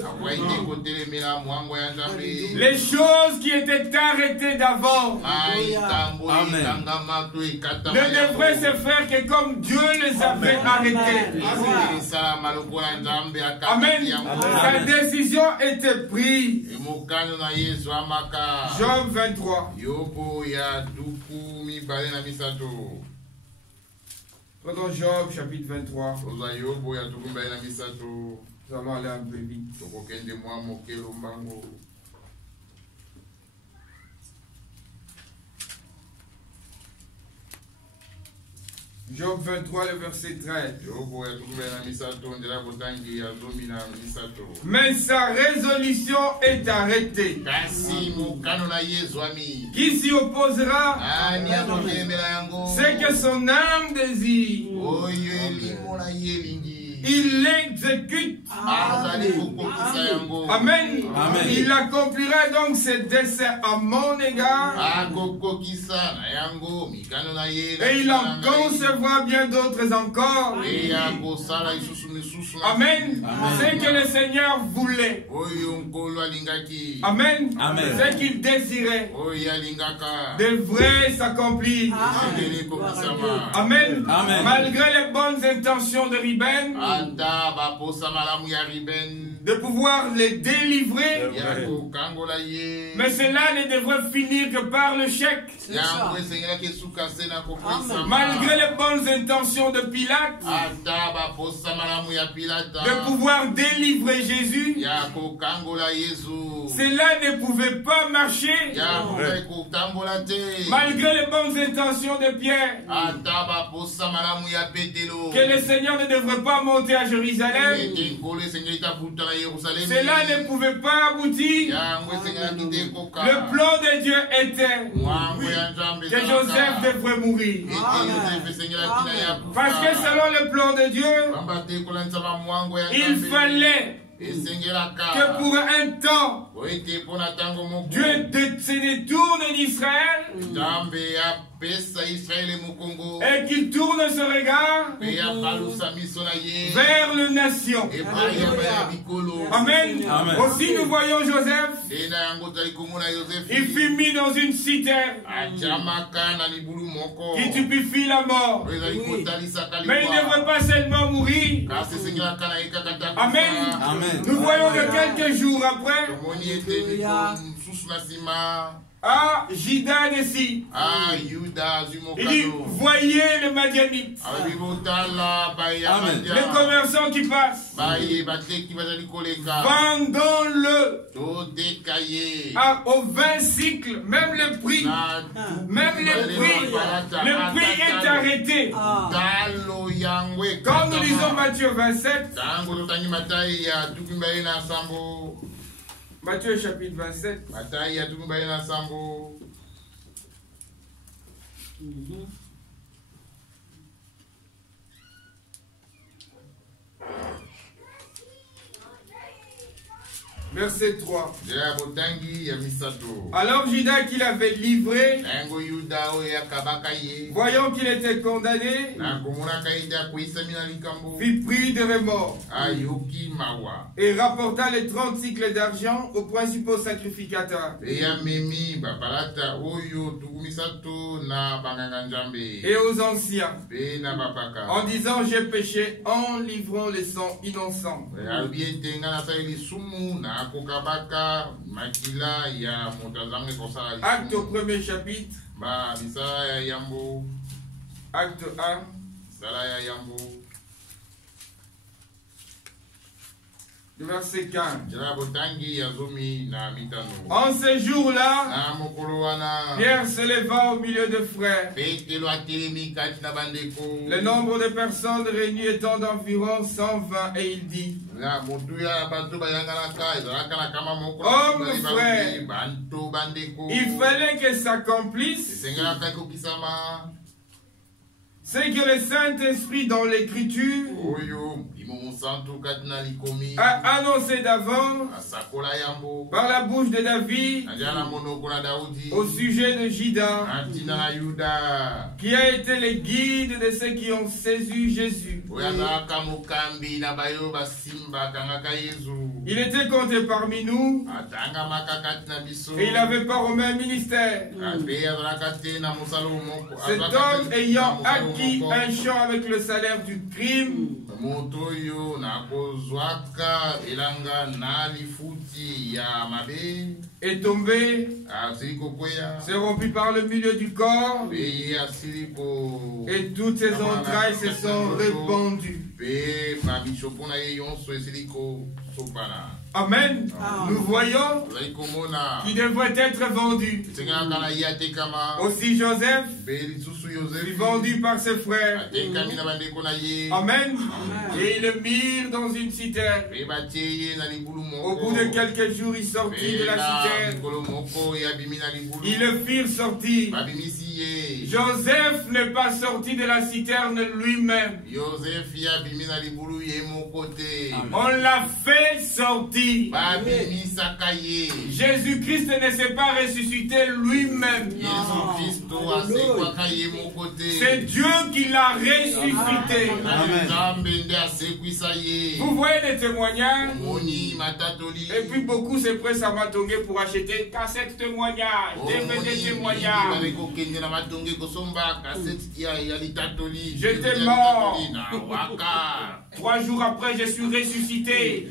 Les choses qui étaient arrêtées d'avant ne devraient se faire que comme Dieu les avait arrêtées. Amen. Sa décision était prise. Job 23. Prenons Job chapitre 23. Nous allons aller un peu vite. Job 23, le verset 13. Mais sa résolution est arrêtée. Qui s'y opposera? C'est que son âme désire. Il l'exécute. Amen. Amen. Il accomplira donc ses desseins à mon égard. Et il en concevra bien d'autres encore. Amen. C'est que le Seigneur voulait. Amen. Amen. C'est qu'il désirait devrait s'accomplir. Amen. Amen. Malgré les bonnes intentions de Ruben, de pouvoir les délivrer, mais cela ne devrait finir que par le chèque. Malgré les bonnes intentions de Pilate, de pouvoir délivrer Jésus, cela ne pouvait pas marcher. Malgré les bonnes intentions de Pierre, que le Seigneur ne devrait pas monter à Jérusalem, cela ne pouvait pas aboutir. Le plan de Dieu était que Joseph devrait mourir. Parce que selon le plan de Dieu, il fallait que pour un temps, Dieu se détourne d'Israël et qu'il tourne ce regard vers les nations. Amen. Amen. Aussi nous voyons Joseph, il fut mis dans une citerne qui stupéfie la mort. Mais il ne veut pas seulement mourir. Amen. Amen. Nous voyons que quelques jours après, Juda décide. Il dit, voyez le Madianite. Les commerçants qui passent. Vendons-le au 20 cycles. Même le prix est arrêté. Quand nous lisons Matthieu 27, Matthieu chapitre 27. Verset 3. Alors Judas qui l'avait livré, voyant qu'il était condamné, fut pris de remords et rapporta les 30 cycles d'argent aux principaux sacrificateurs et aux anciens, en disant, j'ai péché en livrant les sangs innocents. Acte au premier chapitre. Acte 1. Verset 15. En ce jour-là, Pierre se leva au milieu de frères. Le nombre de personnes réunies étant d'environ 120, et il dit, hommes, frères, il fallait que s'accomplisse ce que le Saint-Esprit dans l'Écriture a annoncé d'avant par la bouche de David au sujet de Judas, qui a été le guide de ceux qui ont saisi Jésus. Il était compté parmi nous et il avait part au même ministère. Cet homme ayant acquis un champ avec le salaire du crime est tombé, s'est rompu par le milieu du corps et toutes ses entrailles se sont répandues. Amen. Nous voyons qu'il devrait être vendu. Aussi Joseph fut vendu par ses frères. Amen. Et ils le mirent dans une citerne. Au bout de quelques jours, il sortit de la citerne. Ils le firent sortir. Joseph n'est pas sorti de la citerne lui-même. On l'a fait sortir. Jésus-Christ ne s'est pas ressuscité lui-même. C'est Dieu qui l'a ressuscité. Vous voyez des témoignages. Et puis beaucoup se pressent à Matongué pour acheter cassettes témoignages, DVD témoignages. J'étais mort. 3 jours après, je suis ressuscité.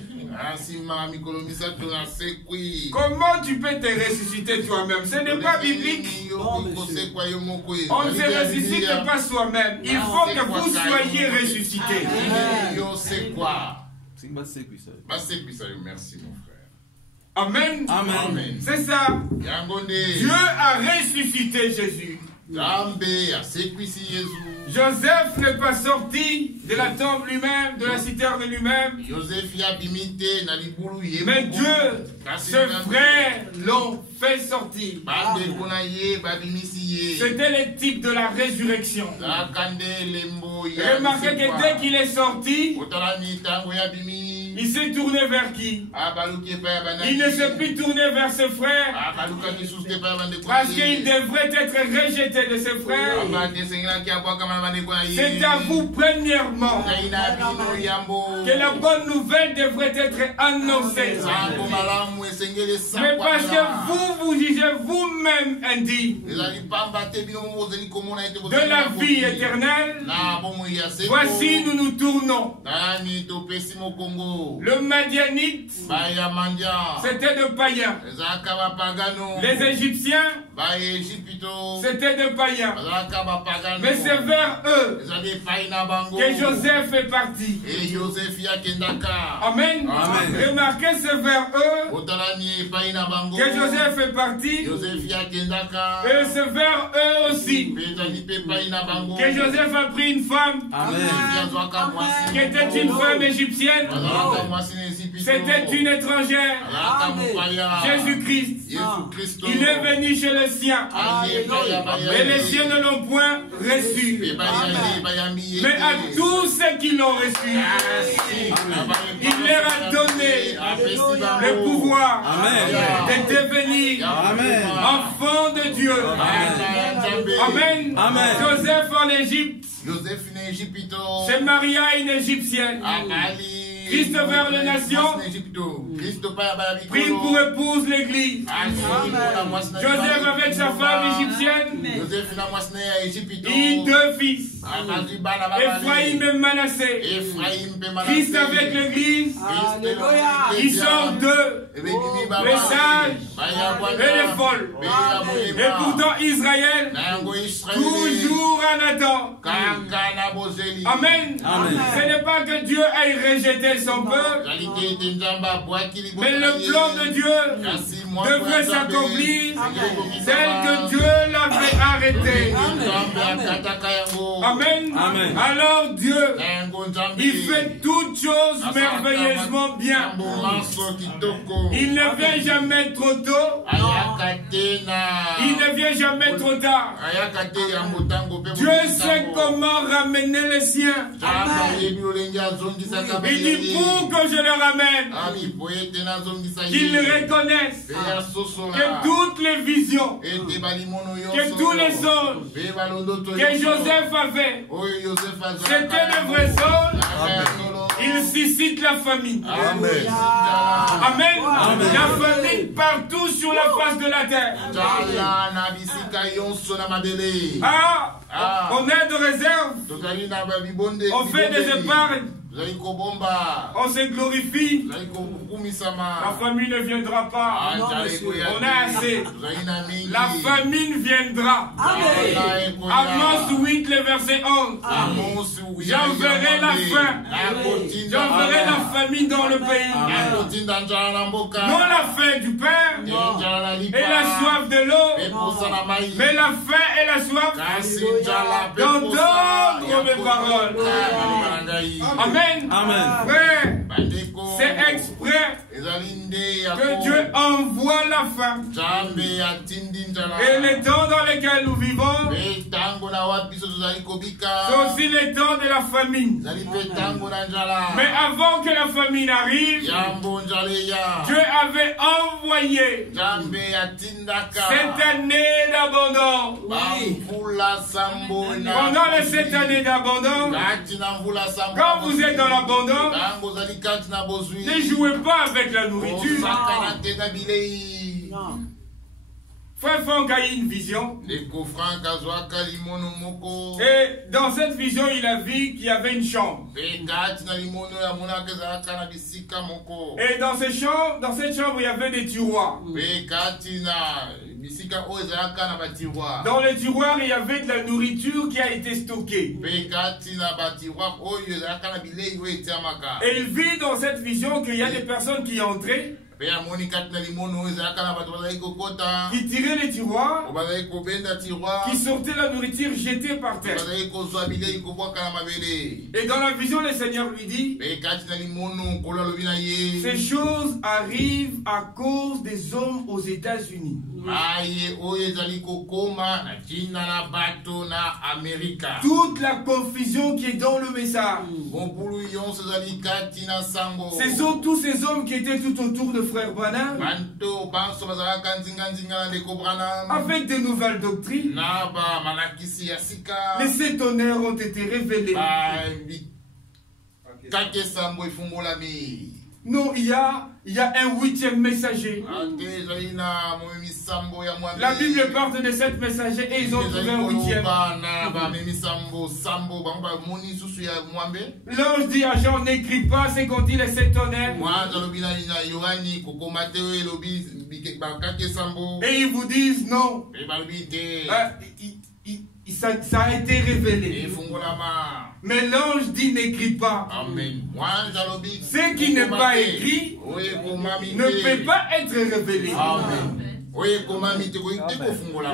Comment tu peux te ressusciter toi-même? Ce n'est pas biblique. On ne se ressuscite pas soi-même. Il faut que vous soyez ressuscités. Merci mon frère. Amen. Amen. C'est ça. Dieu a ressuscité Jésus. Joseph n'est pas sorti de la tombe lui-même, de la citerne lui-même. Mais Dieu, ses frères l'ont fait sortir. C'était le type de la résurrection. Remarquez que dès qu'il est sorti, Il s'est tourné vers qui? Il ne s'est plus tourné vers ses frères. Parce qu'il devrait être rejeté de ses frères. C'est à vous premièrement que la bonne nouvelle devrait être annoncée. Mais parce que vous jugez vous-même indigne de la vie éternelle, voici nous nous tournons. Le Madianite, c'était de païens. Les Égyptiens, c'était de païens. Mais c'est vers eux que Joseph est parti. Amen. Remarquez, c'est vers eux que Joseph est parti. Et c'est vers eux aussi que Joseph a pris une femme qui était une femme égyptienne. C'était une étrangère. Jésus-Christ. Il est venu chez les siens. Et les siens ne l'ont point reçu. Mais à tous ceux qui l'ont reçu, il leur a donné le pouvoir de devenir enfants de Dieu. Amen. Joseph en Égypte s'est marié à une égyptienne. Christ vers les nations, pris pour épouse l'église. Joseph avec sa femme égyptienne, et deux fils, Ephraïm et Manassé. Christ avec l'église, ils sont deux, les sages et les folles. Et pourtant Israël, toujours en attente. Amen. Ce n'est pas que Dieu ait rejeté son peuple, mais le plan de Dieu devrait s'accomplir tel que Dieu l'avait arrêté. Amen. Alors Dieu, il fait toutes choses merveilleusement bien. Il ne vient jamais trop tôt. Il ne vient jamais trop tard. Dieu sait comment ramener les siens. Il dit pour que je le ramène, qu'ils reconnaissent que toutes les visions, que tous les songes que Joseph avait, c'était le vrai songe. Il suscite la famine. Amen. La famine partout sur la face de la terre. On est de réserve. On fait des épargnes. On se glorifie. La famine ne viendra pas. On a assez. La famine viendra. Amos 8, le verset 11. J'enverrai la faim. J'enverrai la famine dans le pays. Non la faim du pain et la soif de l'eau, mais la faim et la soif d'entendre mes paroles. Amen. Frère, c'est exprès que Dieu envoie la faim. Et les temps dans lesquels nous vivons, c'est aussi les temps de la famine. Mais avant que la famine arrive, Dieu avait envoyé cette année d'abondance. Pendant les 7 années d'abondance, quand vous êtes dans l'abondance, ne jouez pas avec la nourriture. Non. Frère Franck a eu une vision. Et dans cette vision, il a vu qu'il y avait une chambre. Et dans cette chambre, il y avait des tiroirs. Dans les tiroirs, il y avait de la nourriture qui a été stockée. Et il vit dans cette vision qu'il y a des personnes qui entraient, qui tiraient les tiroirs, qui sortaient la nourriture jetée par terre. Et dans la vision, le Seigneur lui dit, ces choses arrivent à cause des hommes aux États-Unis. Toute la confusion qui est dans le message. Ce sont tous ces hommes qui étaient tout autour de Frère Branham, avec de nouvelles doctrines. Les 7 honneurs ont été révélés. Non, il y a un 8e messager. La Bible parle de 7 messagers et ils ont trouvé un 8e. L'ange dit à Jean, n'écris pas ce qu'ont dit les 7 honneurs. Et ils vous disent non. Ça a été révélé. Mais l'ange dit n'écris pas. Ce qui n'est pas écrit ne peut pas être révélé.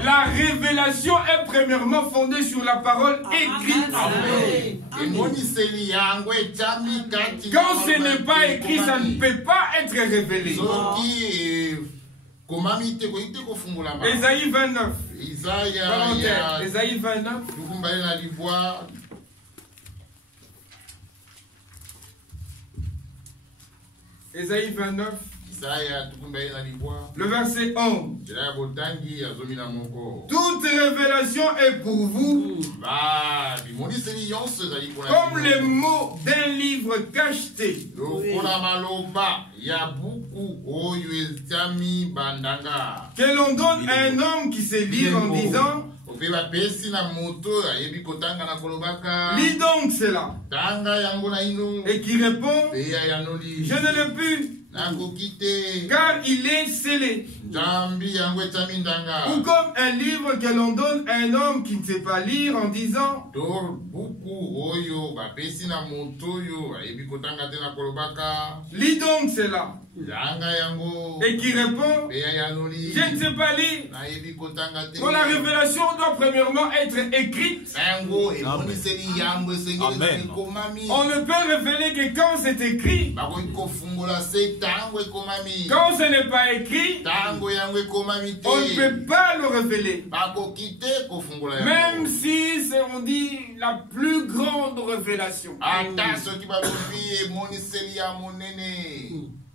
La révélation est premièrement fondée sur la parole écrite. Quand ce n'est pas écrit, ça ne peut pas être révélé. Ésaïe 29. Ésaïe 29. Ésaïe 29. Le verset 11. Toute révélation est pour vous comme les mots d'un livre cacheté. Que l'on donne à un homme qui sait lire en disant, lis donc cela. Et qui répond, je ne l'ai plus, car il est scellé. Ou comme un livre que l'on donne à un homme qui ne sait pas lire en disant, lis donc cela. Et qui répond, je ne sais pas lire. Quand la révélation doit premièrement être écrite, on ne peut révéler que quand c'est écrit. Quand ce n'est pas écrit, on ne peut pas le révéler. Même si c'est, on dit, la plus grande révélation.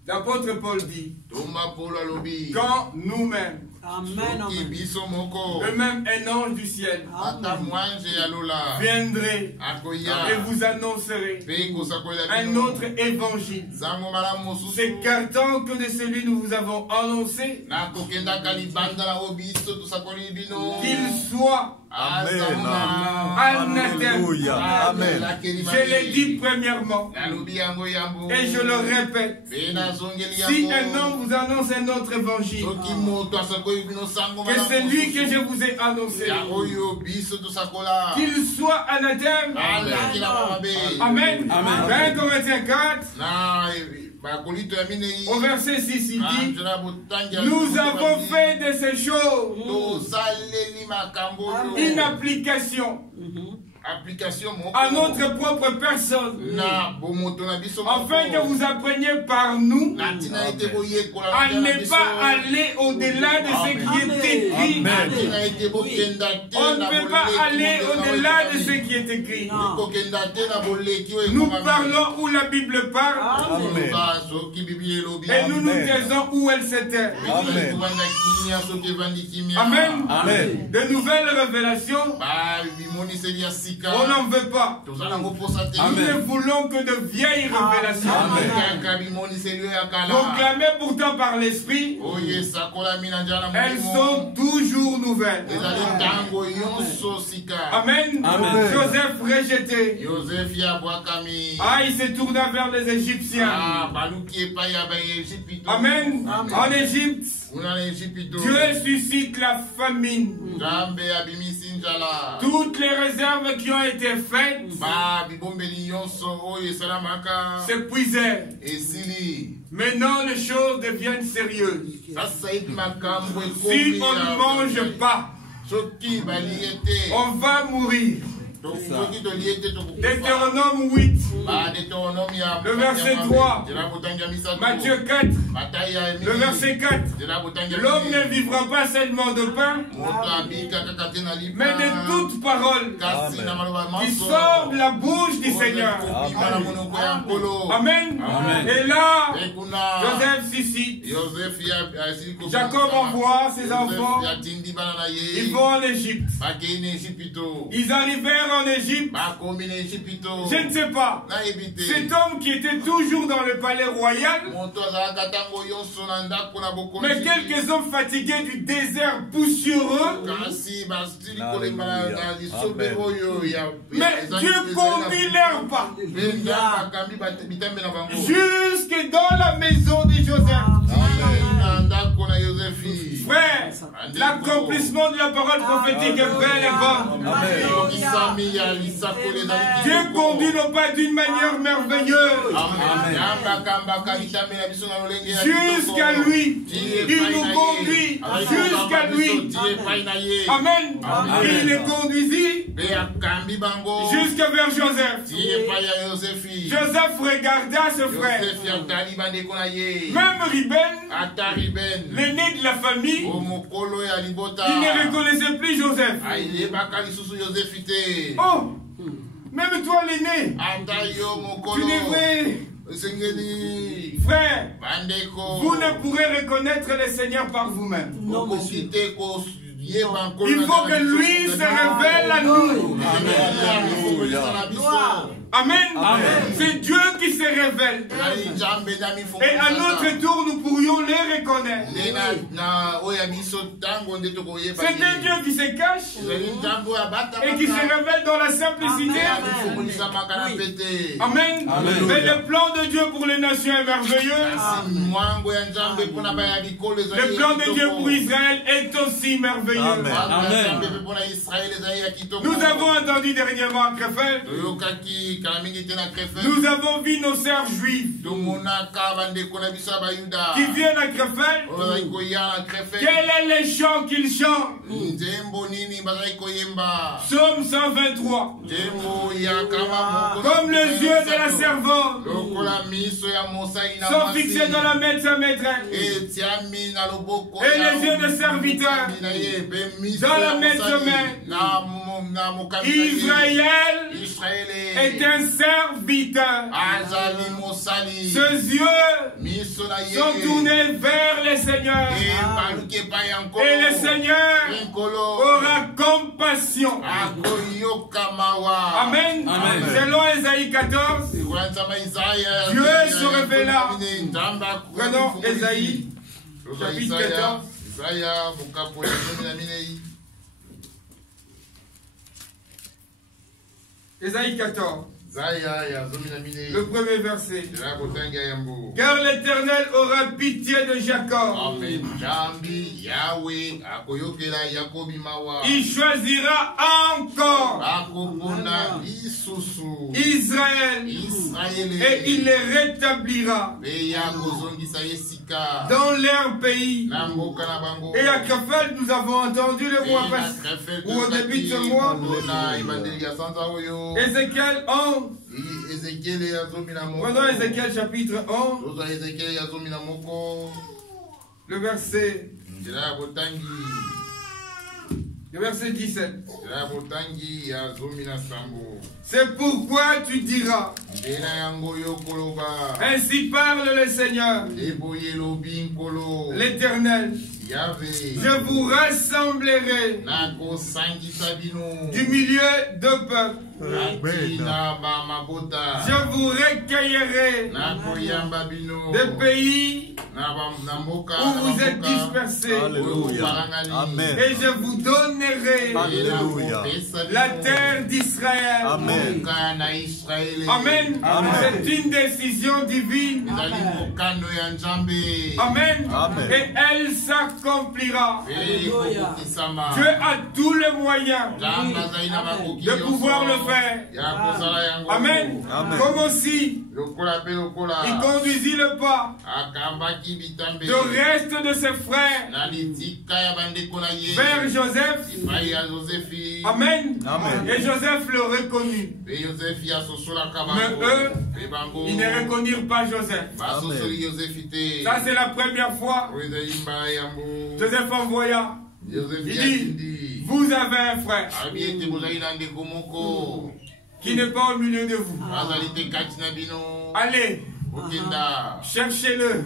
L'apôtre Paul dit, quand nous-mêmes, le même un ange du ciel viendrait et vous annoncerait un autre évangile, s'écartant que de celui que nous vous avons annoncé, qu'il soit Alléluia. Amen. Je l'ai dit premièrement et je le répète. Si un homme vous annonce un autre évangile que celui que je vous ai annoncé, qu'il soit anathème. Amen. 1 Corinthiens 4 au verset 6 il dit, nous avons fait de ces choses une application à notre propre personne, afin que vous appreniez par nous à ne pas aller au-delà de ce qui est écrit. On ne peut pas aller au-delà de ce qui est écrit. Nous parlons où la Bible parle et nous nous taisons où elle s'était. Amen. Amen. De nouvelles révélations, on n'en veut pas. Nous ne voulons que de vieilles révélations. Proclamées pourtant par l'Esprit, elles sont toujours nouvelles. Amen. Amen. Joseph rejeté. Il se tourna vers les Égyptiens. Amen. En Égypte, Dieu suscite la famine. Toutes les réserves qui ont été faites s'épuisèrent. Maintenant, les choses deviennent sérieuses. Si on ne mange pas, on va mourir. Deutéronome 8, le verset 3, Matthieu 4, le verset 4, l'homme ne vivra pas seulement de pain, mais de toute parole qui sort de la bouche du Seigneur. Amen. Et là, Joseph suscite. Jacob envoie ses enfants. Ils vont en Égypte. Ils arrivèrent en Égypte. Je ne sais pas. Cet homme qui était toujours dans le palais royal, mais quelques hommes fatigués du désert poussiéreux. Mais Dieu conduit leur pas jusque dans la maison de Joseph. Frère, l'accomplissement de la parole prophétique est bel et bon. Dieu conduit nos pas d'une manière merveilleuse. Jusqu'à lui. Il nous conduit jusqu'à lui. Amen. Il les conduisit jusqu'à vers Joseph. Joseph regarda ce frère. Même Ruben, l'aîné de la famille, il ne reconnaissait plus Joseph. Oh, même toi l'aîné, tu devrais... Frère, vous ne pourrez reconnaître le Seigneur par vous-même. Il faut que lui se révèle à nous. Amen. C'est Dieu qui se révèle. Et à notre tour, nous pourrions les reconnaître. C'est un Dieu qui se cache et qui se révèle dans la simplicité. Amen. Mais le plan de Dieu pour les nations est merveilleux. Le plan de Dieu pour Israël est aussi merveilleux. Amen. Nous avons entendu dernièrement à Krefeld. Nous avons vu nos sœurs juives qui viennent à Krefeld. Quel est le chant qu'ils chantent? Psaume 123. Comme les yeux de la servante sont fixés dans la main de sa maîtresse, et les yeux de serviteur dans la main de sa main. Israël est un serviteur. Ses yeux sont tournés vers le Seigneur. Et le Seigneur aura compassion. Amen. Selon Ésaïe 14, Dieu se révéla. Prenons Ésaïe, chapitre 14. Ésaïe 14. Le premier verset. Car l'Éternel aura pitié de Jacob. Il choisira encore Israël et il les rétablira dans leur pays. Et à Krefeld, nous avons entendu le mois passé, ou au début de ce mois, Ézéchiel 11. Prenons Ézéchiel chapitre 11, le verset 17. C'est pourquoi tu diras, ainsi parle le Seigneur, l'Éternel. Je vous rassemblerai du milieu de peuple. Je vous recueillerai des pays où vous êtes dispersés. Et je vous donnerai la terre d'Israël. Amen. C'est une décision divine. Amen. Et elle s'accomplit accomplira. Dieu a tous les moyens de pouvoir le faire. Amen. Comme aussi il conduisit le pas de reste de ses frères vers Joseph. Amen. Et Joseph le reconnut. Mais eux, ils ne reconnurent pas Joseph. Ça, c'est la première fois. Joseph envoya. Il dit, vous avez un frère qui n'est pas au milieu de vous. Allez, cherchez-le.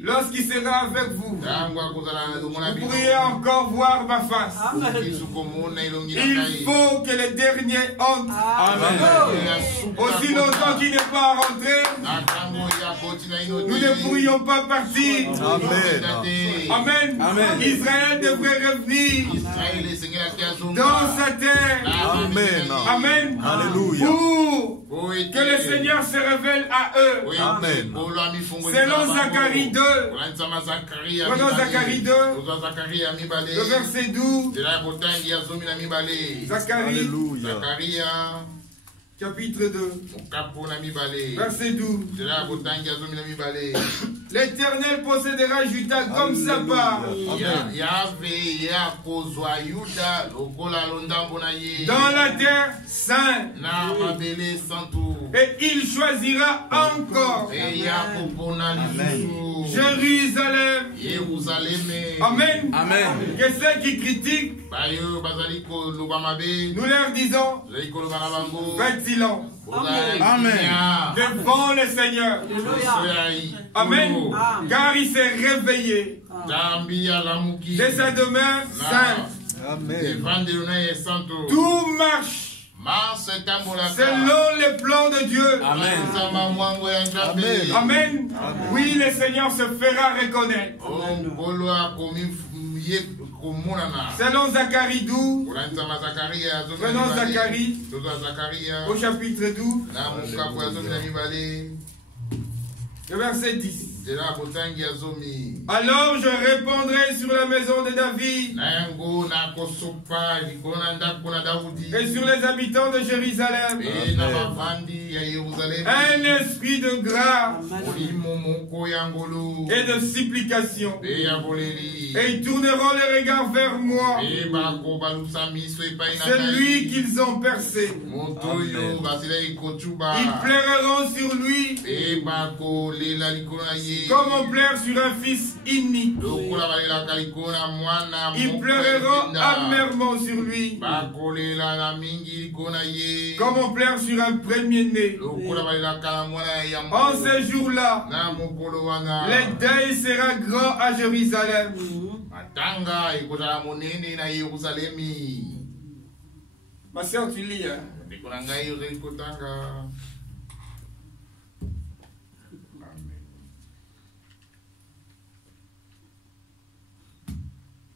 Lorsqu'il sera avec vous, vous pourriez encore voir ma face. Il faut que les derniers entrent. Aussi longtemps qu'il n'est pas rentré, nous ne pourrions pas partir. Amen. Israël devrait revenir dans sa terre. Amen. Pour que le Seigneur se révèle à eux. Selon Zacharie 2. Prenons Zacharie 2. Le verset 12. Zacharie. Chapitre 2. Verset 12. L'Éternel possédera Juda comme sa part. Dans la terre sainte. Et il choisira encore Jérusalem. Amen. Que ceux qui critiquent, nous leur disons, faites silence. Amen. Devant le Seigneur. Amen. Car il s'est réveillé de sa demeure sainte. Tout marche selon les plans de Dieu. Amen. Oui, le Seigneur se fera reconnaître. Selon Zacharie 12, prenons Zacharie au chapitre 12, le verset 10. Alors je répondrai sur la maison de David et sur les habitants de Jérusalem un esprit de grâce et de supplication, et ils tourneront les regards vers moi, celui qu'ils ont percé. Ils pleureront sur lui comme on pleure sur un fils unique. Ils pleureront amèrement sur lui comme on pleure sur un premier-né. En ce jour-là, le deuil sera grand à Jérusalem. Ma soeur, tu lis, hein?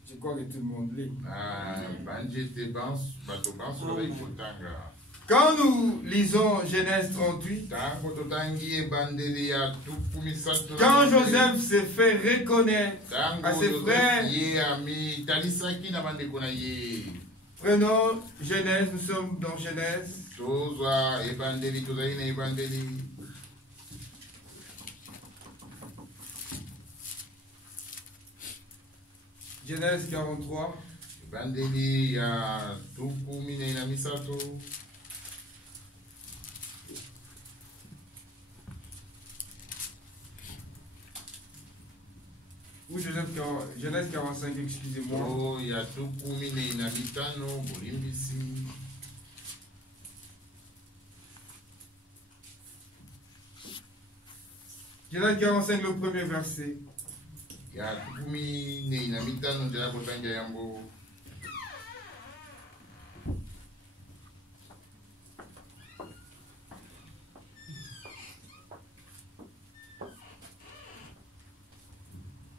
Je crois que tout le monde lit. Quand nous lisons Genèse 38, quand Joseph s'est fait reconnaître à ses frères, prenons Genèse, nous sommes dans Genèse. Genèse 43. Ou Genèse 45, excusez-moi. Genèse 45, le premier verset.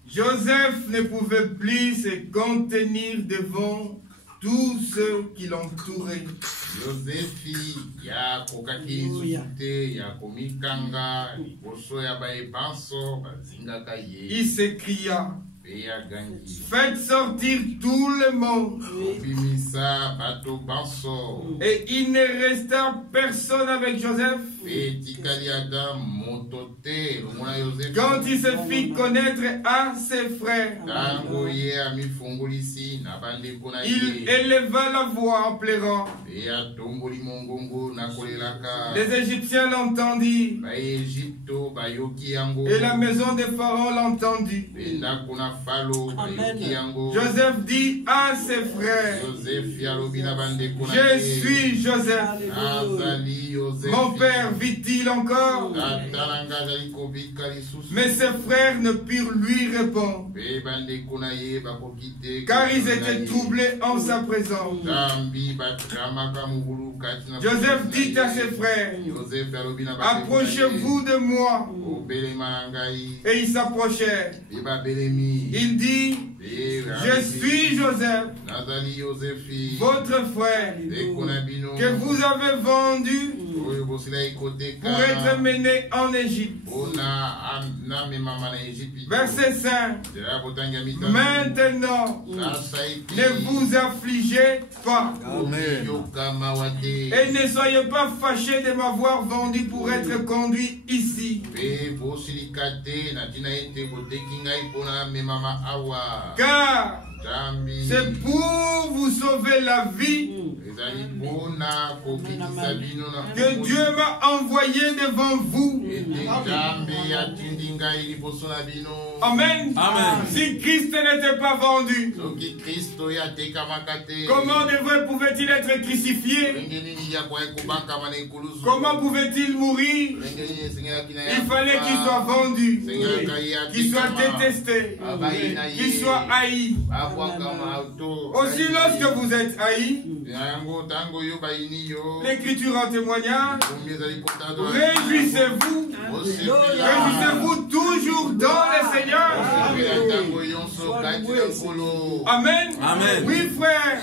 Joseph ne pouvait plus se contenir devant tous ceux qui l'entouraient. Il s'écria, Faites sortir tout le monde. Et il ne resta personne avec Joseph. Quand il se fit connaître à ses frères, il éleva la voix en pleurant. Les Égyptiens l'entendirent. Et la maison des pharaons l'entendit. Joseph dit à ses frères, je suis Joseph. Mon père vit-il encore? Mais ses frères ne purent lui répondre, car ils étaient troublés en sa présence. Joseph dit à ses frères, approchez-vous de moi. Et ils s'approchèrent. Il dit, je suis Joseph, votre frère, que vous avez vendu pour être mené en Égypte. Verset 5. Maintenant, ne vous affligez pas. Et ne soyez pas fâchés de m'avoir vendu pour être conduit ici. Car c'est pour vous sauver la vie que Dieu m'a envoyé devant vous. Amen. Amen. Si Christ n'était pas vendu, comment pouvait-il être crucifié? Comment pouvait-il mourir? Il fallait qu'il soit vendu, qu'il soit détesté, qu'il soit haï. Aussi, lorsque vous êtes haï, l'Écriture en témoignage, réjouissez-vous. Réjouissez-vous toujours dans le Seigneur. Amen. Amen. Oui, frère,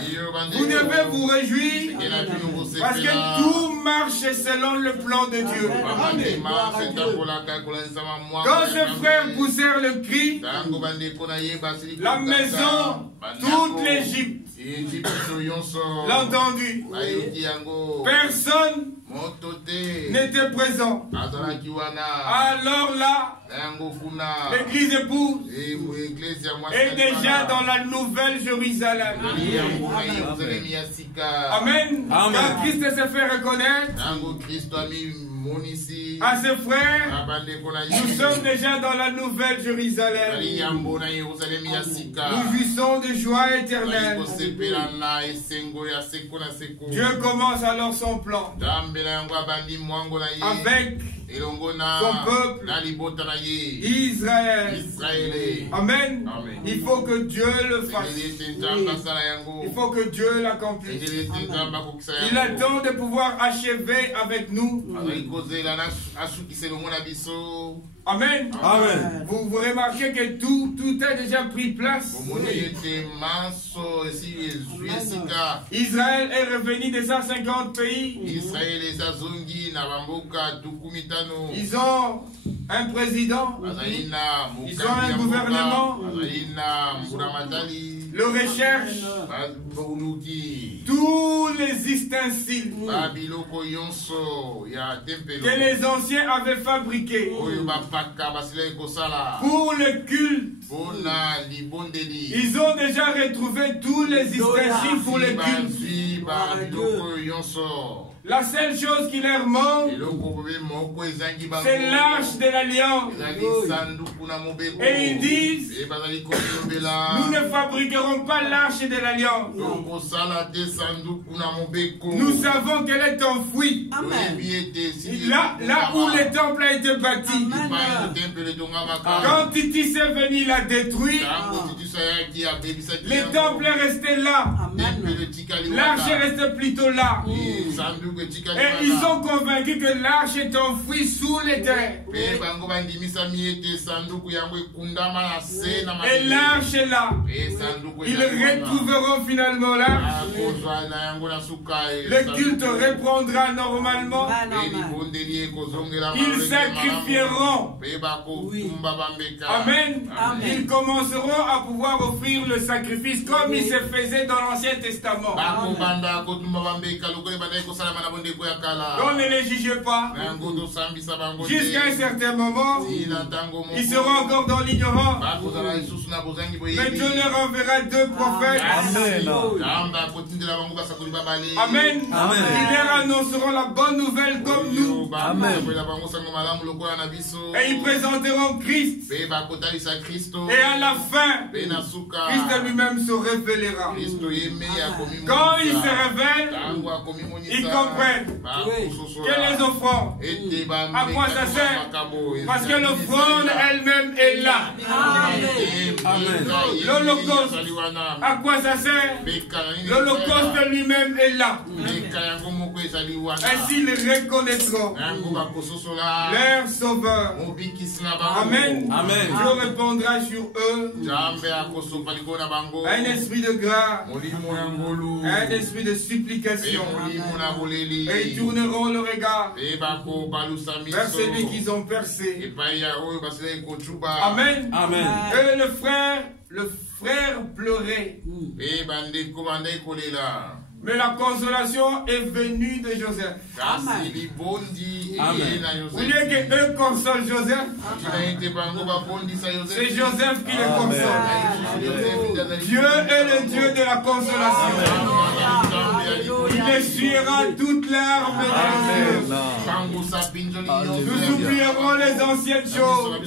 vous devez vous réjouir parce que tout marche selon le plan de Dieu. Quand ces frères poussèrent le cri, la maison, toute l'Égypte l'entendu. Personne n'était présent. Alors là, l'église épouse est déjà dans la nouvelle Jérusalem. Amen. Quand Christ s'est fait reconnaître à ses frères, nous sommes déjà dans la nouvelle Jérusalem. Nous jouissons de joie éternelle. Dieu commence alors son plan avec son peuple Israël. Amen. Il faut que Dieu le fasse. Il faut que Dieu l'accomplisse. Il attend de pouvoir achever avec nous. Amen. Amen. Vous remarquez que tout a déjà pris place. Israël est revenu de 150 pays. Ils ont un président. Ils ont un gouvernement. Le recherche tous les ustensiles que les anciens avaient fabriqués pour le culte. Ils ont déjà retrouvé tous les ustensiles pour le culte. La seule chose qui leur manque, c'est l'arche de l'alliance. Et ils disent, nous ne fabriquerons pas l'arche de l'alliance. Nous savons qu'elle est enfouie. Là où le temple a été bâti. Quand Titus est venu la détruire, le temple est resté là. L'arche est restée plutôt là. Et ils sont convaincus que l'arche est enfouie sous les terres. Et l'arche est là. Ils retrouveront finalement l'arche. Le culte reprendra normalement. Ils sacrifieront. Amen. Ils commenceront à pouvoir offrir le sacrifice comme il se faisait dans l'Ancien Testament. On ne les juge pas. Jusqu'à un certain moment, ils seront encore dans l'ignorance. Mais Dieu leur enverra 2 prophètes. Amen. Ils leur annonceront la bonne nouvelle comme nous. Et ils présenteront Christ. Et à la fin, Christ lui-même se révélera. Quand il se révèle, ils comprennent que les offrandes, à quoi ça sert? Parce que l'offrande elle-même est là. L'Holocauste, à quoi ça sert? L'Holocauste lui-même est là. Ainsi ils reconnaîtront leur Sauveur. Amen. Dieu répondra sur eux un esprit de grâce, un esprit de supplication. Et ils tourneront le regard vers celui qu'ils ont percé. Amen. Et le frère pleurait. Mais la consolation est venue de Joseph. Amen. Vous voulez qu'eux consolent Joseph? C'est Joseph qui le console. Dieu est le Dieu de la consolation. Il essuiera toute larme de nos yeux. Nous oublierons les anciennes choses,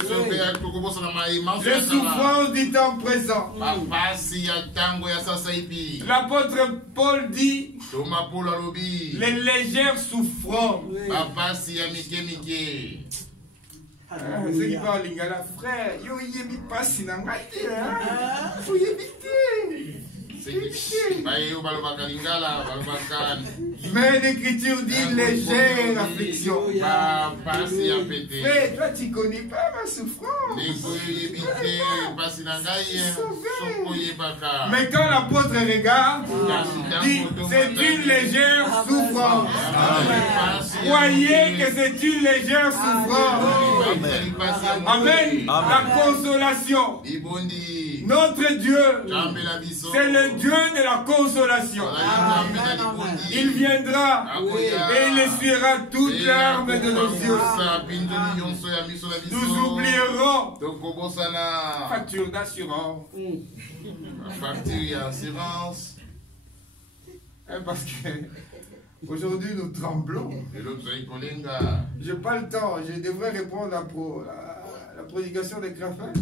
les souffrances du temps présent. L'apôtre Paul dit les légères souffrances. Ceux qui parlent lingala, frère, yo yebi pasi na ngai faut éviter. Mais l'Écriture dit légère affliction. Mais toi tu connais pas ma souffrance. Mais quand l'apôtre regarde, dit c'est une légère souffrance. Croyez que c'est une légère souffrance. Amen. La consolation. Notre Dieu, c'est le Dieu de la consolation. Il viendra et il essuiera toute larme de nos yeux. Nous oublierons la facture d'assurance. Parce que aujourd'hui nous tremblons. Je n'ai pas le temps, je devrais répondre à la prédication de Krefeld.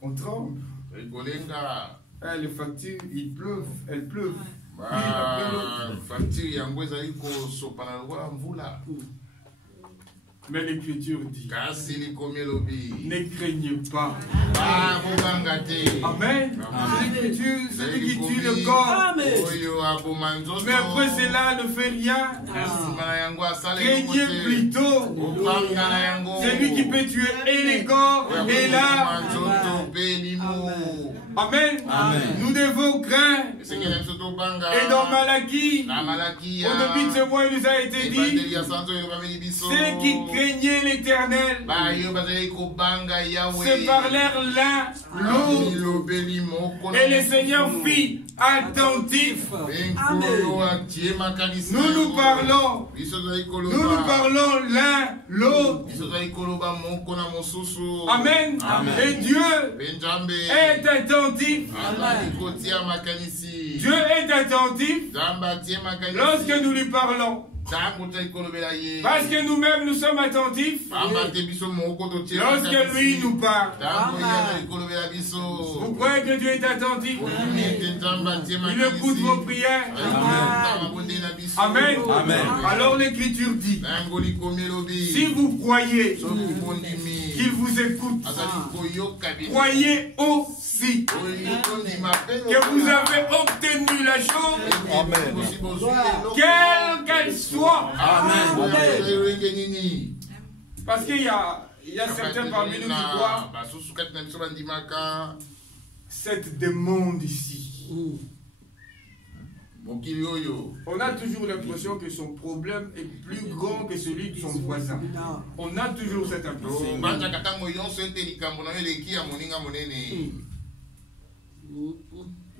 On tremble. Les factures, il pleut, elles pleuvent. Mais l'Écriture dit, ne craignez pas. Amen. L'Écriture, celui qui tue le corps, mais après cela ne fait rien. Craignez plutôt celui qui peut tuer et les corps et l'âme. Amen. Nous devons craindre. Et dans Malachie, au début de ce mois, il nous a été dit, ceux qui craignaient l'Éternel se parlèrent l'un l'autre. Et le Seigneur fit attentif. Nous parlons l'un l'autre. Amen. Et Dieu est attentif. Dieu est attentif lorsque nous lui parlons. Parce que nous-mêmes nous sommes attentifs lorsque lui nous parle. Vous croyez que Dieu est attentif? Il écoute vos prières. Amen. Alors l'Écriture dit, si vous croyez qu'il vous écoute, croyez aussi que vous avez obtenu la Quelle qu'elle soit. Amen. Parce qu'il y a certains parmi nous qui voient cette demande ici. On a toujours l'impression que son problème est plus grand que celui de son voisin. On a toujours cette impression.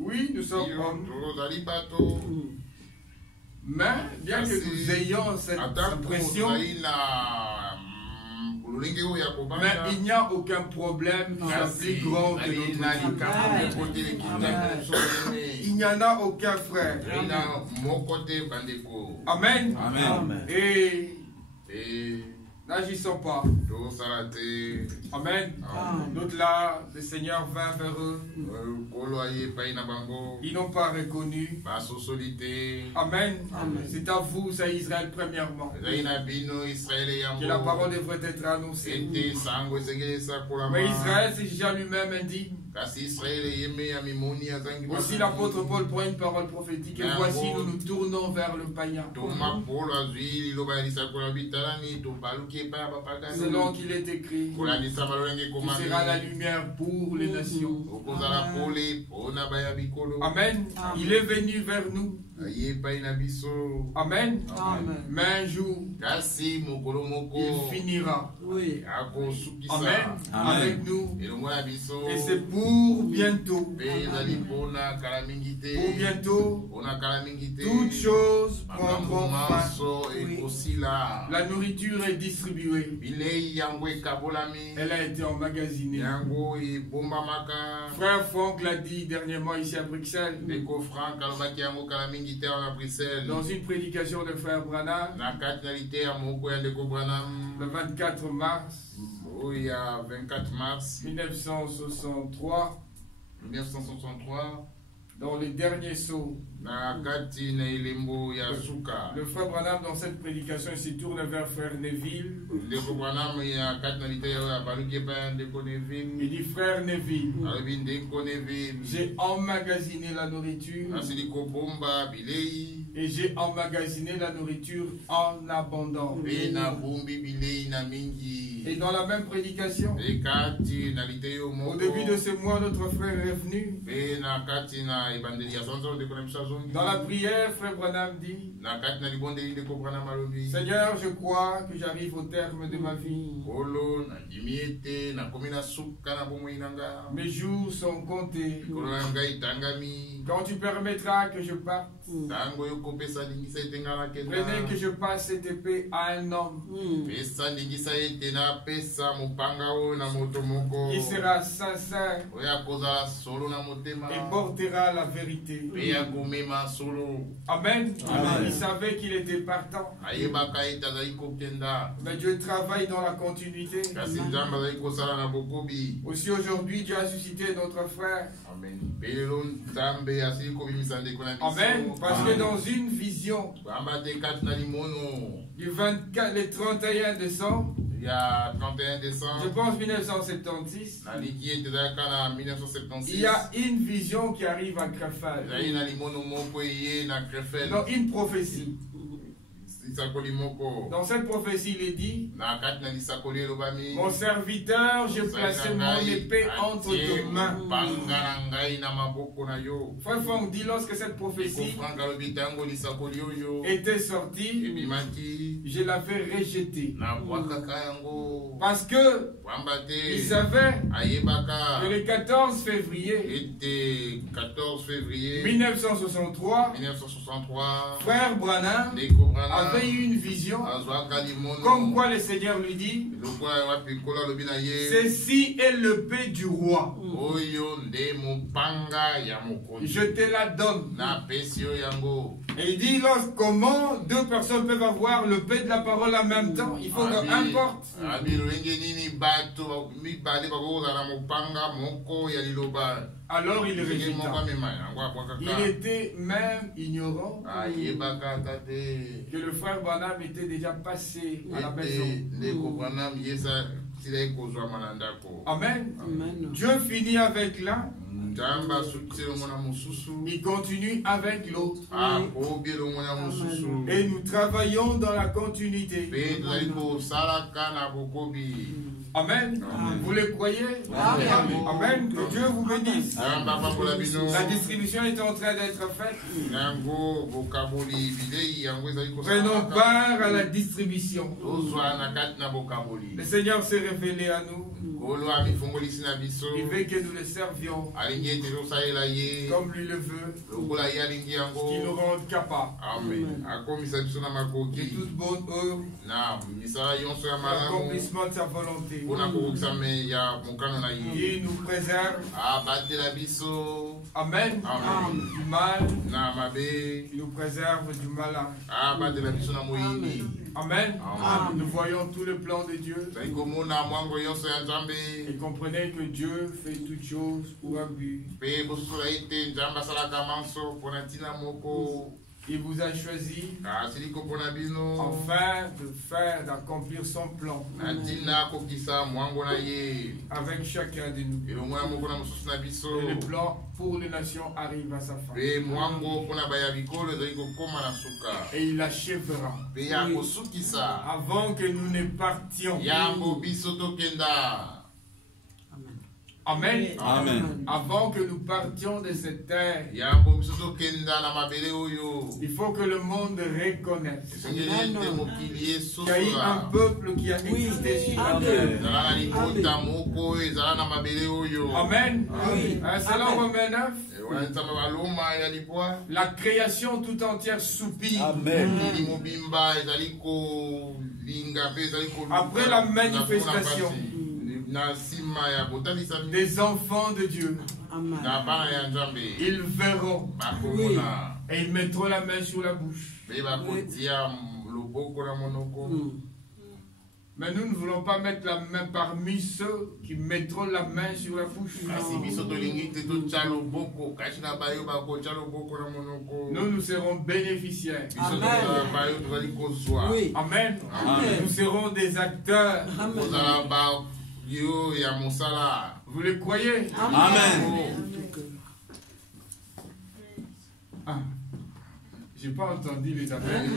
Oui, nous sommes hommes. Mais bien que nous ayons cette impression, mais il n'y a aucun problème qui soit plus grand que notre vie. Il n'y en a aucun frère. Amen. Amen. Et n'agissons pas. Amen. D'autres là, le Seigneur vint vers eux. Ils n'ont pas reconnu. Amen. C'est à vous, c'est à Israël premièrement, que la parole devrait être annoncée. Mais Israël s'est déjà lui-même indigne. Aussi l'apôtre Paul prend une parole prophétique. Et voici, nous nous tournons vers le païen. Selon qu'il est écrit, tu seras la lumière pour les nations. Amen. Il est venu vers nous. Amen. Mais un jour, il finira. Amen. Avec nous. Et c'est pour bientôt. Pour bientôt, toutes choses prendront fin. La nourriture est distribuée. Elle a été emmagasinée. Frère Franck l'a dit dernièrement ici à Bruxelles. Dans une prédication de Frère Branham, le 24 mars 1963, dans le dernier saut, le Frère Branham, dans cette prédication, il se tourne vers Frère Neville. Il dit, Frère Neville, j'ai emmagasiné la nourriture et j'ai emmagasiné la nourriture en abondance. Et dans la même prédication, au début de ce mois, notre frère est venu. Dans la prière, Frère Branham dit, Seigneur, je crois que j'arrive au terme de ma vie. Mes jours sont comptés. Quand tu permettras que je parte, prenez que je passe cette épée à un homme qui sera sincère et portera la vérité. Amen. Il savait qu'il était partant. Mais Dieu travaille dans la continuité. Aussi aujourd'hui, Dieu a suscité notre frère. Amen. Parce que dans une vision du 24, le 31 décembre, je pense 1976, il y a une vision qui arrive à Krefeld. Non, une prophétie. Dans cette prophétie, il est dit, mon serviteur, j'ai placé mon épée entre tes mains. Frère Franck dit, lorsque cette prophétie était sortie, je l'avais rejetée. Parce que il savait que le 14 février 1963, Frère Branham avait eu une vision comme quoi le Seigneur lui dit, ceci est l'épée du roi, je te la donne. Et il dit, comment deux personnes peuvent avoir l'épée de la parole en même temps? Il faut qu'un porte. Alors il rejeta. Il était même ignorant que le frère Branham était déjà passé à la maison. Amen. Dieu finit avec l'un Il continue avec l'autre. Et nous travaillons dans la continuité. Amen. Vous le croyez? Amen. Que Dieu vous bénisse. La distribution est en train d'être faite. Prenons part à la distribution. Le Seigneur s'est révélé à nous. Il veut que nous le servions comme lui le veut, qu'il nous rende capables. Amen. De toute bonne œuvre, l'accomplissement de sa volonté. Il nous préserve. Amen. Du mal. Il nous préserve du malin. Amen. Nous voyons tout le plan de Dieu. Et comprenez que Dieu fait toutes choses pour un but. Il vous a choisi afin d'accomplir son plan avec chacun de nous. Et le plan pour les nations arrive à sa fin. Et il l'achèvera avant que nous ne partions. Amen. Amen. Avant que nous partions de cette terre, il faut que le monde reconnaisse qu'il y a eu un peuple qui a existé sur la terre. Amen. Selon Romains 9, la création tout entière soupire. Amen. Après la manifestation des enfants de Dieu. Amen. Ils verront et ils mettront la main sur la bouche. Mais nous ne voulons pas mettre la main parmi ceux qui mettront la main sur la bouche. Nous serons bénéficiaires. Amen. Amen. Amen. Nous serons des acteurs. Amen. Vous le croyez? Amen. Ah, j'ai pas entendu les appels.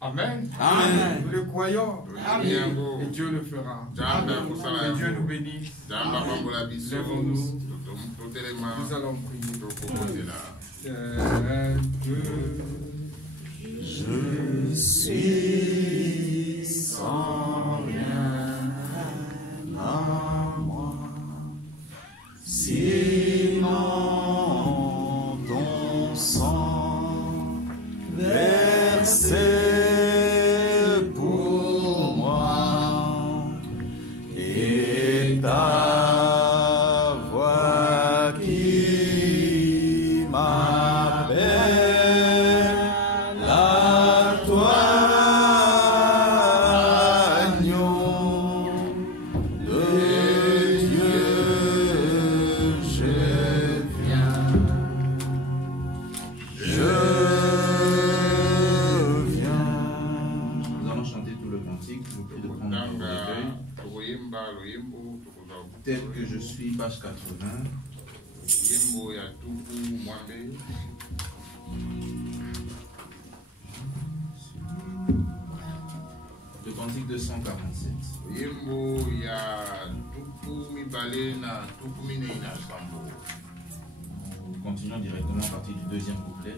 Amen. Amen. Nous le croyons. Amen. Et Dieu le fera. Amen. Que Dieu nous bénisse. Lèvons-nous. Nous allons prier. Je suis sans rien à moi, sinon ton sang versé pour moi et ta voix qui m'appelle. Tel que je suis, page 80. Le cantique de 147. Nous continuons directement à partir du deuxième couplet.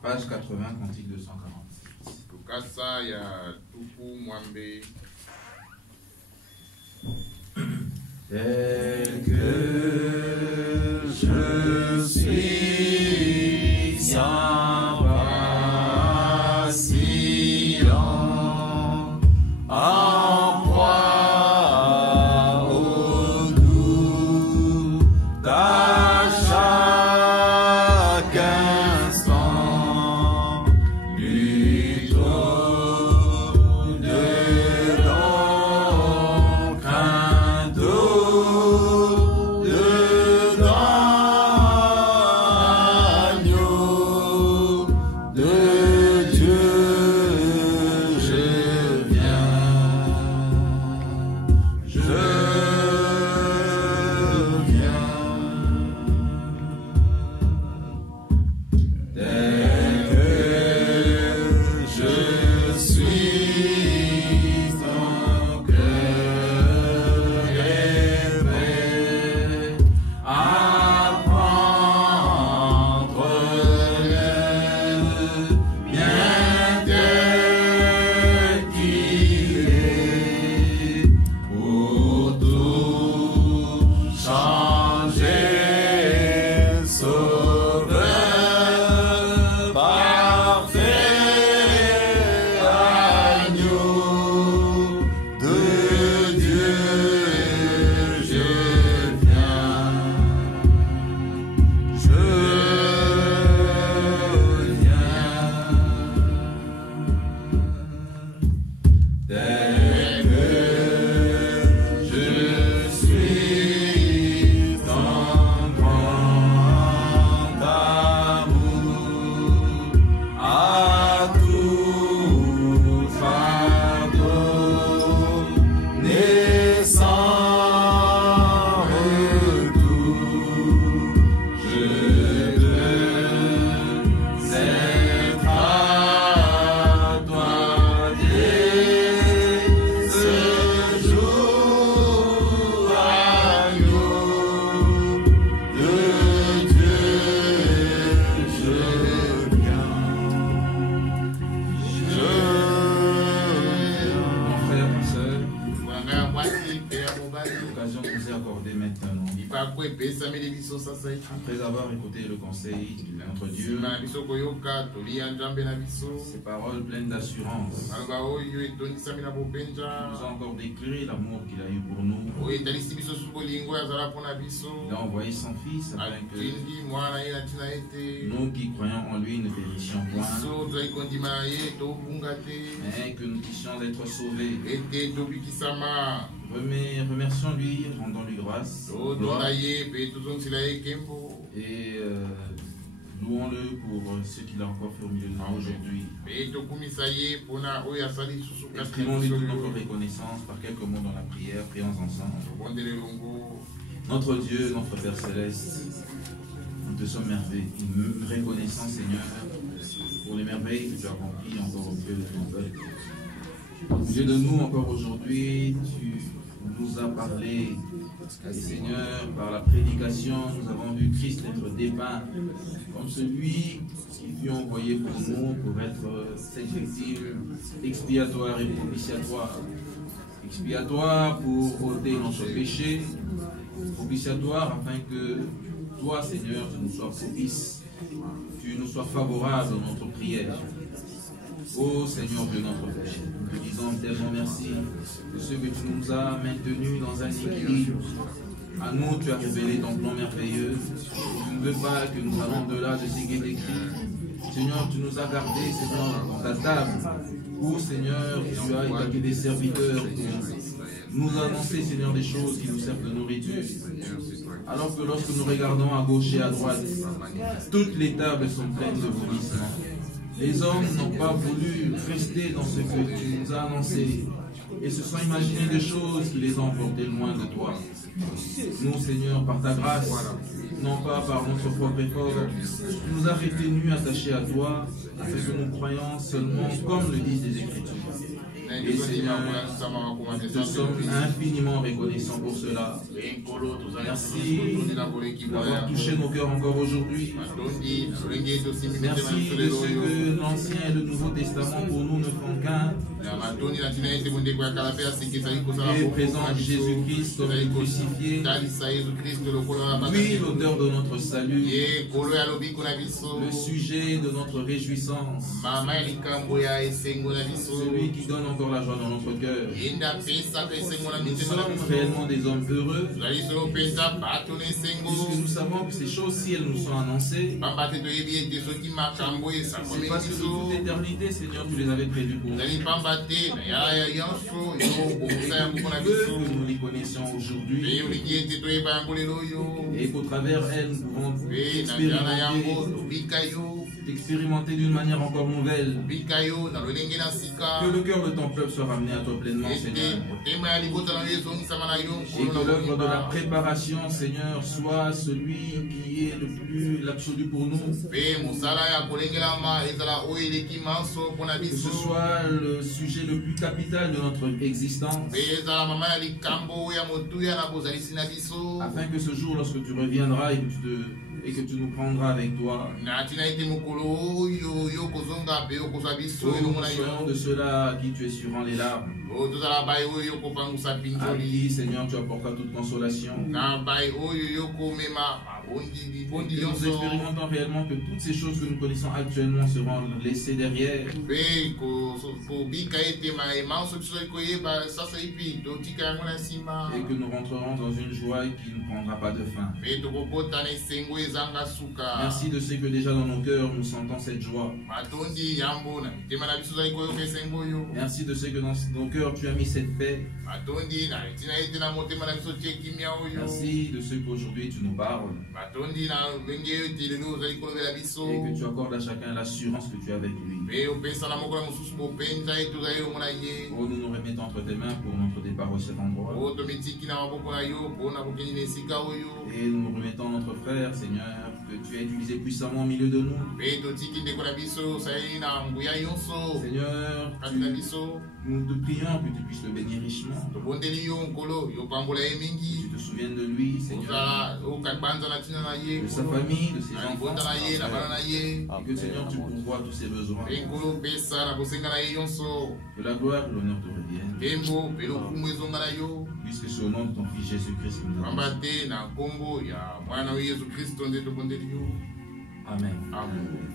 Page 80, cantique de 147. Tel que je suis sans vacillant, en proie au doute à chaque instant, plutôt dedans crainte. L'occasion nous est accordée maintenant. Après avoir écouté le conseil de notre Dieu, ces paroles pleines d'assurance nous ont encore déclaré l'amour qu'il a eu pour nous. Il a envoyé son Fils afin que nous qui croyons en lui ne périssions point, mais que nous puissions être sauvés. Remercions-lui, rendons-lui grâce. Et louons-le pour ce qu'il a encore fait au milieu de nous aujourd'hui. Exprimons-lui toute notre reconnaissance par quelques mots dans la prière. Prions ensemble. Notre Dieu, notre Père Céleste, nous te sommes reconnaissants, Seigneur, pour les merveilles que tu as accomplies encore au milieu de ton peuple. Au milieu de nous, encore aujourd'hui, tu nous as parlé, Seigneur, par la prédication, nous avons vu Christ être dépeint comme celui qui fut envoyé pour nous, pour être cette victime expiatoire et propitiatoire. Expiatoire pour ôter notre péché, propitiatoire afin que toi, Seigneur, tu nous sois propice, tu nous sois favorable dans notre prière. Ô Seigneur Dieu notre Père, nous te disons tellement merci de ce que tu nous as maintenus dans un équilibre. À nous, tu as révélé ton plan merveilleux. Tu ne veux pas que nous allons au-delà de ce qui est écrit. Seigneur, tu nous as gardés, Seigneur, dans ta table, où, Seigneur, tu as établi des serviteurs pour nous annoncer, Seigneur, des choses qui nous servent de nourriture. Alors que lorsque nous regardons à gauche et à droite, toutes les tables sont pleines de vomissements. Les hommes n'ont pas voulu rester dans ce que tu nous as annoncé et se sont imaginés des choses qui les ont emportés loin de toi. Nous, Seigneur, par ta grâce, non pas par notre propre effort, tu nous as retenus attachés à toi, afin que nous croyons seulement comme le disent les Écritures. Et Seigneur, nous te sommes infiniment reconnaissants pour cela. Merci d'avoir touché nos cœurs encore aujourd'hui. Merci de ce que l'Ancien et le Nouveau Testament pour nous ne font qu'un. Et présente Jésus-Christ comme crucifié. Oui, l'auteur de notre salut. Le sujet de notre réjouissance. Celui qui donne encore la joie dans notre cœur. Nous sommes réellement des hommes heureux. Puisque nous savons que ces choses, si elles nous sont annoncées, c'est parce que de toute éternité, Seigneur, tu les avais prévues pour nous. Que nous les connaissions aujourd'hui et qu'au travers elles, nous pouvons expérimenter d'une manière encore nouvelle. Que le cœur de ton peuple soit ramené à toi pleinement, Seigneur. Et que l'œuvre de la préparation, Seigneur, soit celui qui est l'absolu pour nous. Que ce soit le sujet le plus capital de notre existence. Afin que ce jour, lorsque tu reviendras et que tu nous prendras avec toi, soyons de ceux-là à qui tu essuieras les larmes, à qui, Seigneur, tu apporteras toute consolation. Et nous expérimentons réellement que toutes ces choses que nous connaissons actuellement seront laissées derrière. Et que nous rentrerons dans une joie qui ne prendra pas de fin. Merci de ce que déjà dans nos cœurs nous sentons cette joie. Merci de ce que dans nos cœurs tu as mis cette paix. Merci de ce qu'aujourd'hui tu nous parles. Et que tu accordes à chacun l'assurance que tu as avec lui. Oh, nous nous remettons entre tes mains pour notre départ au cet endroit. Et nous nous remettons notre frère, Seigneur, que tu as utilisé puissamment au milieu de nous. Seigneur, nous te prions que tu puisses le bénir richement. seulement. Tu te souviens de lui, Seigneur, de sa famille, de ses enfants, et que Seigneur, tu pourvois tous ses besoins. Que la gloire et l'honneur te reviennent. Puisque c'est au nom de ton Fils Jésus-Christ que nous avons. Amen. Amen.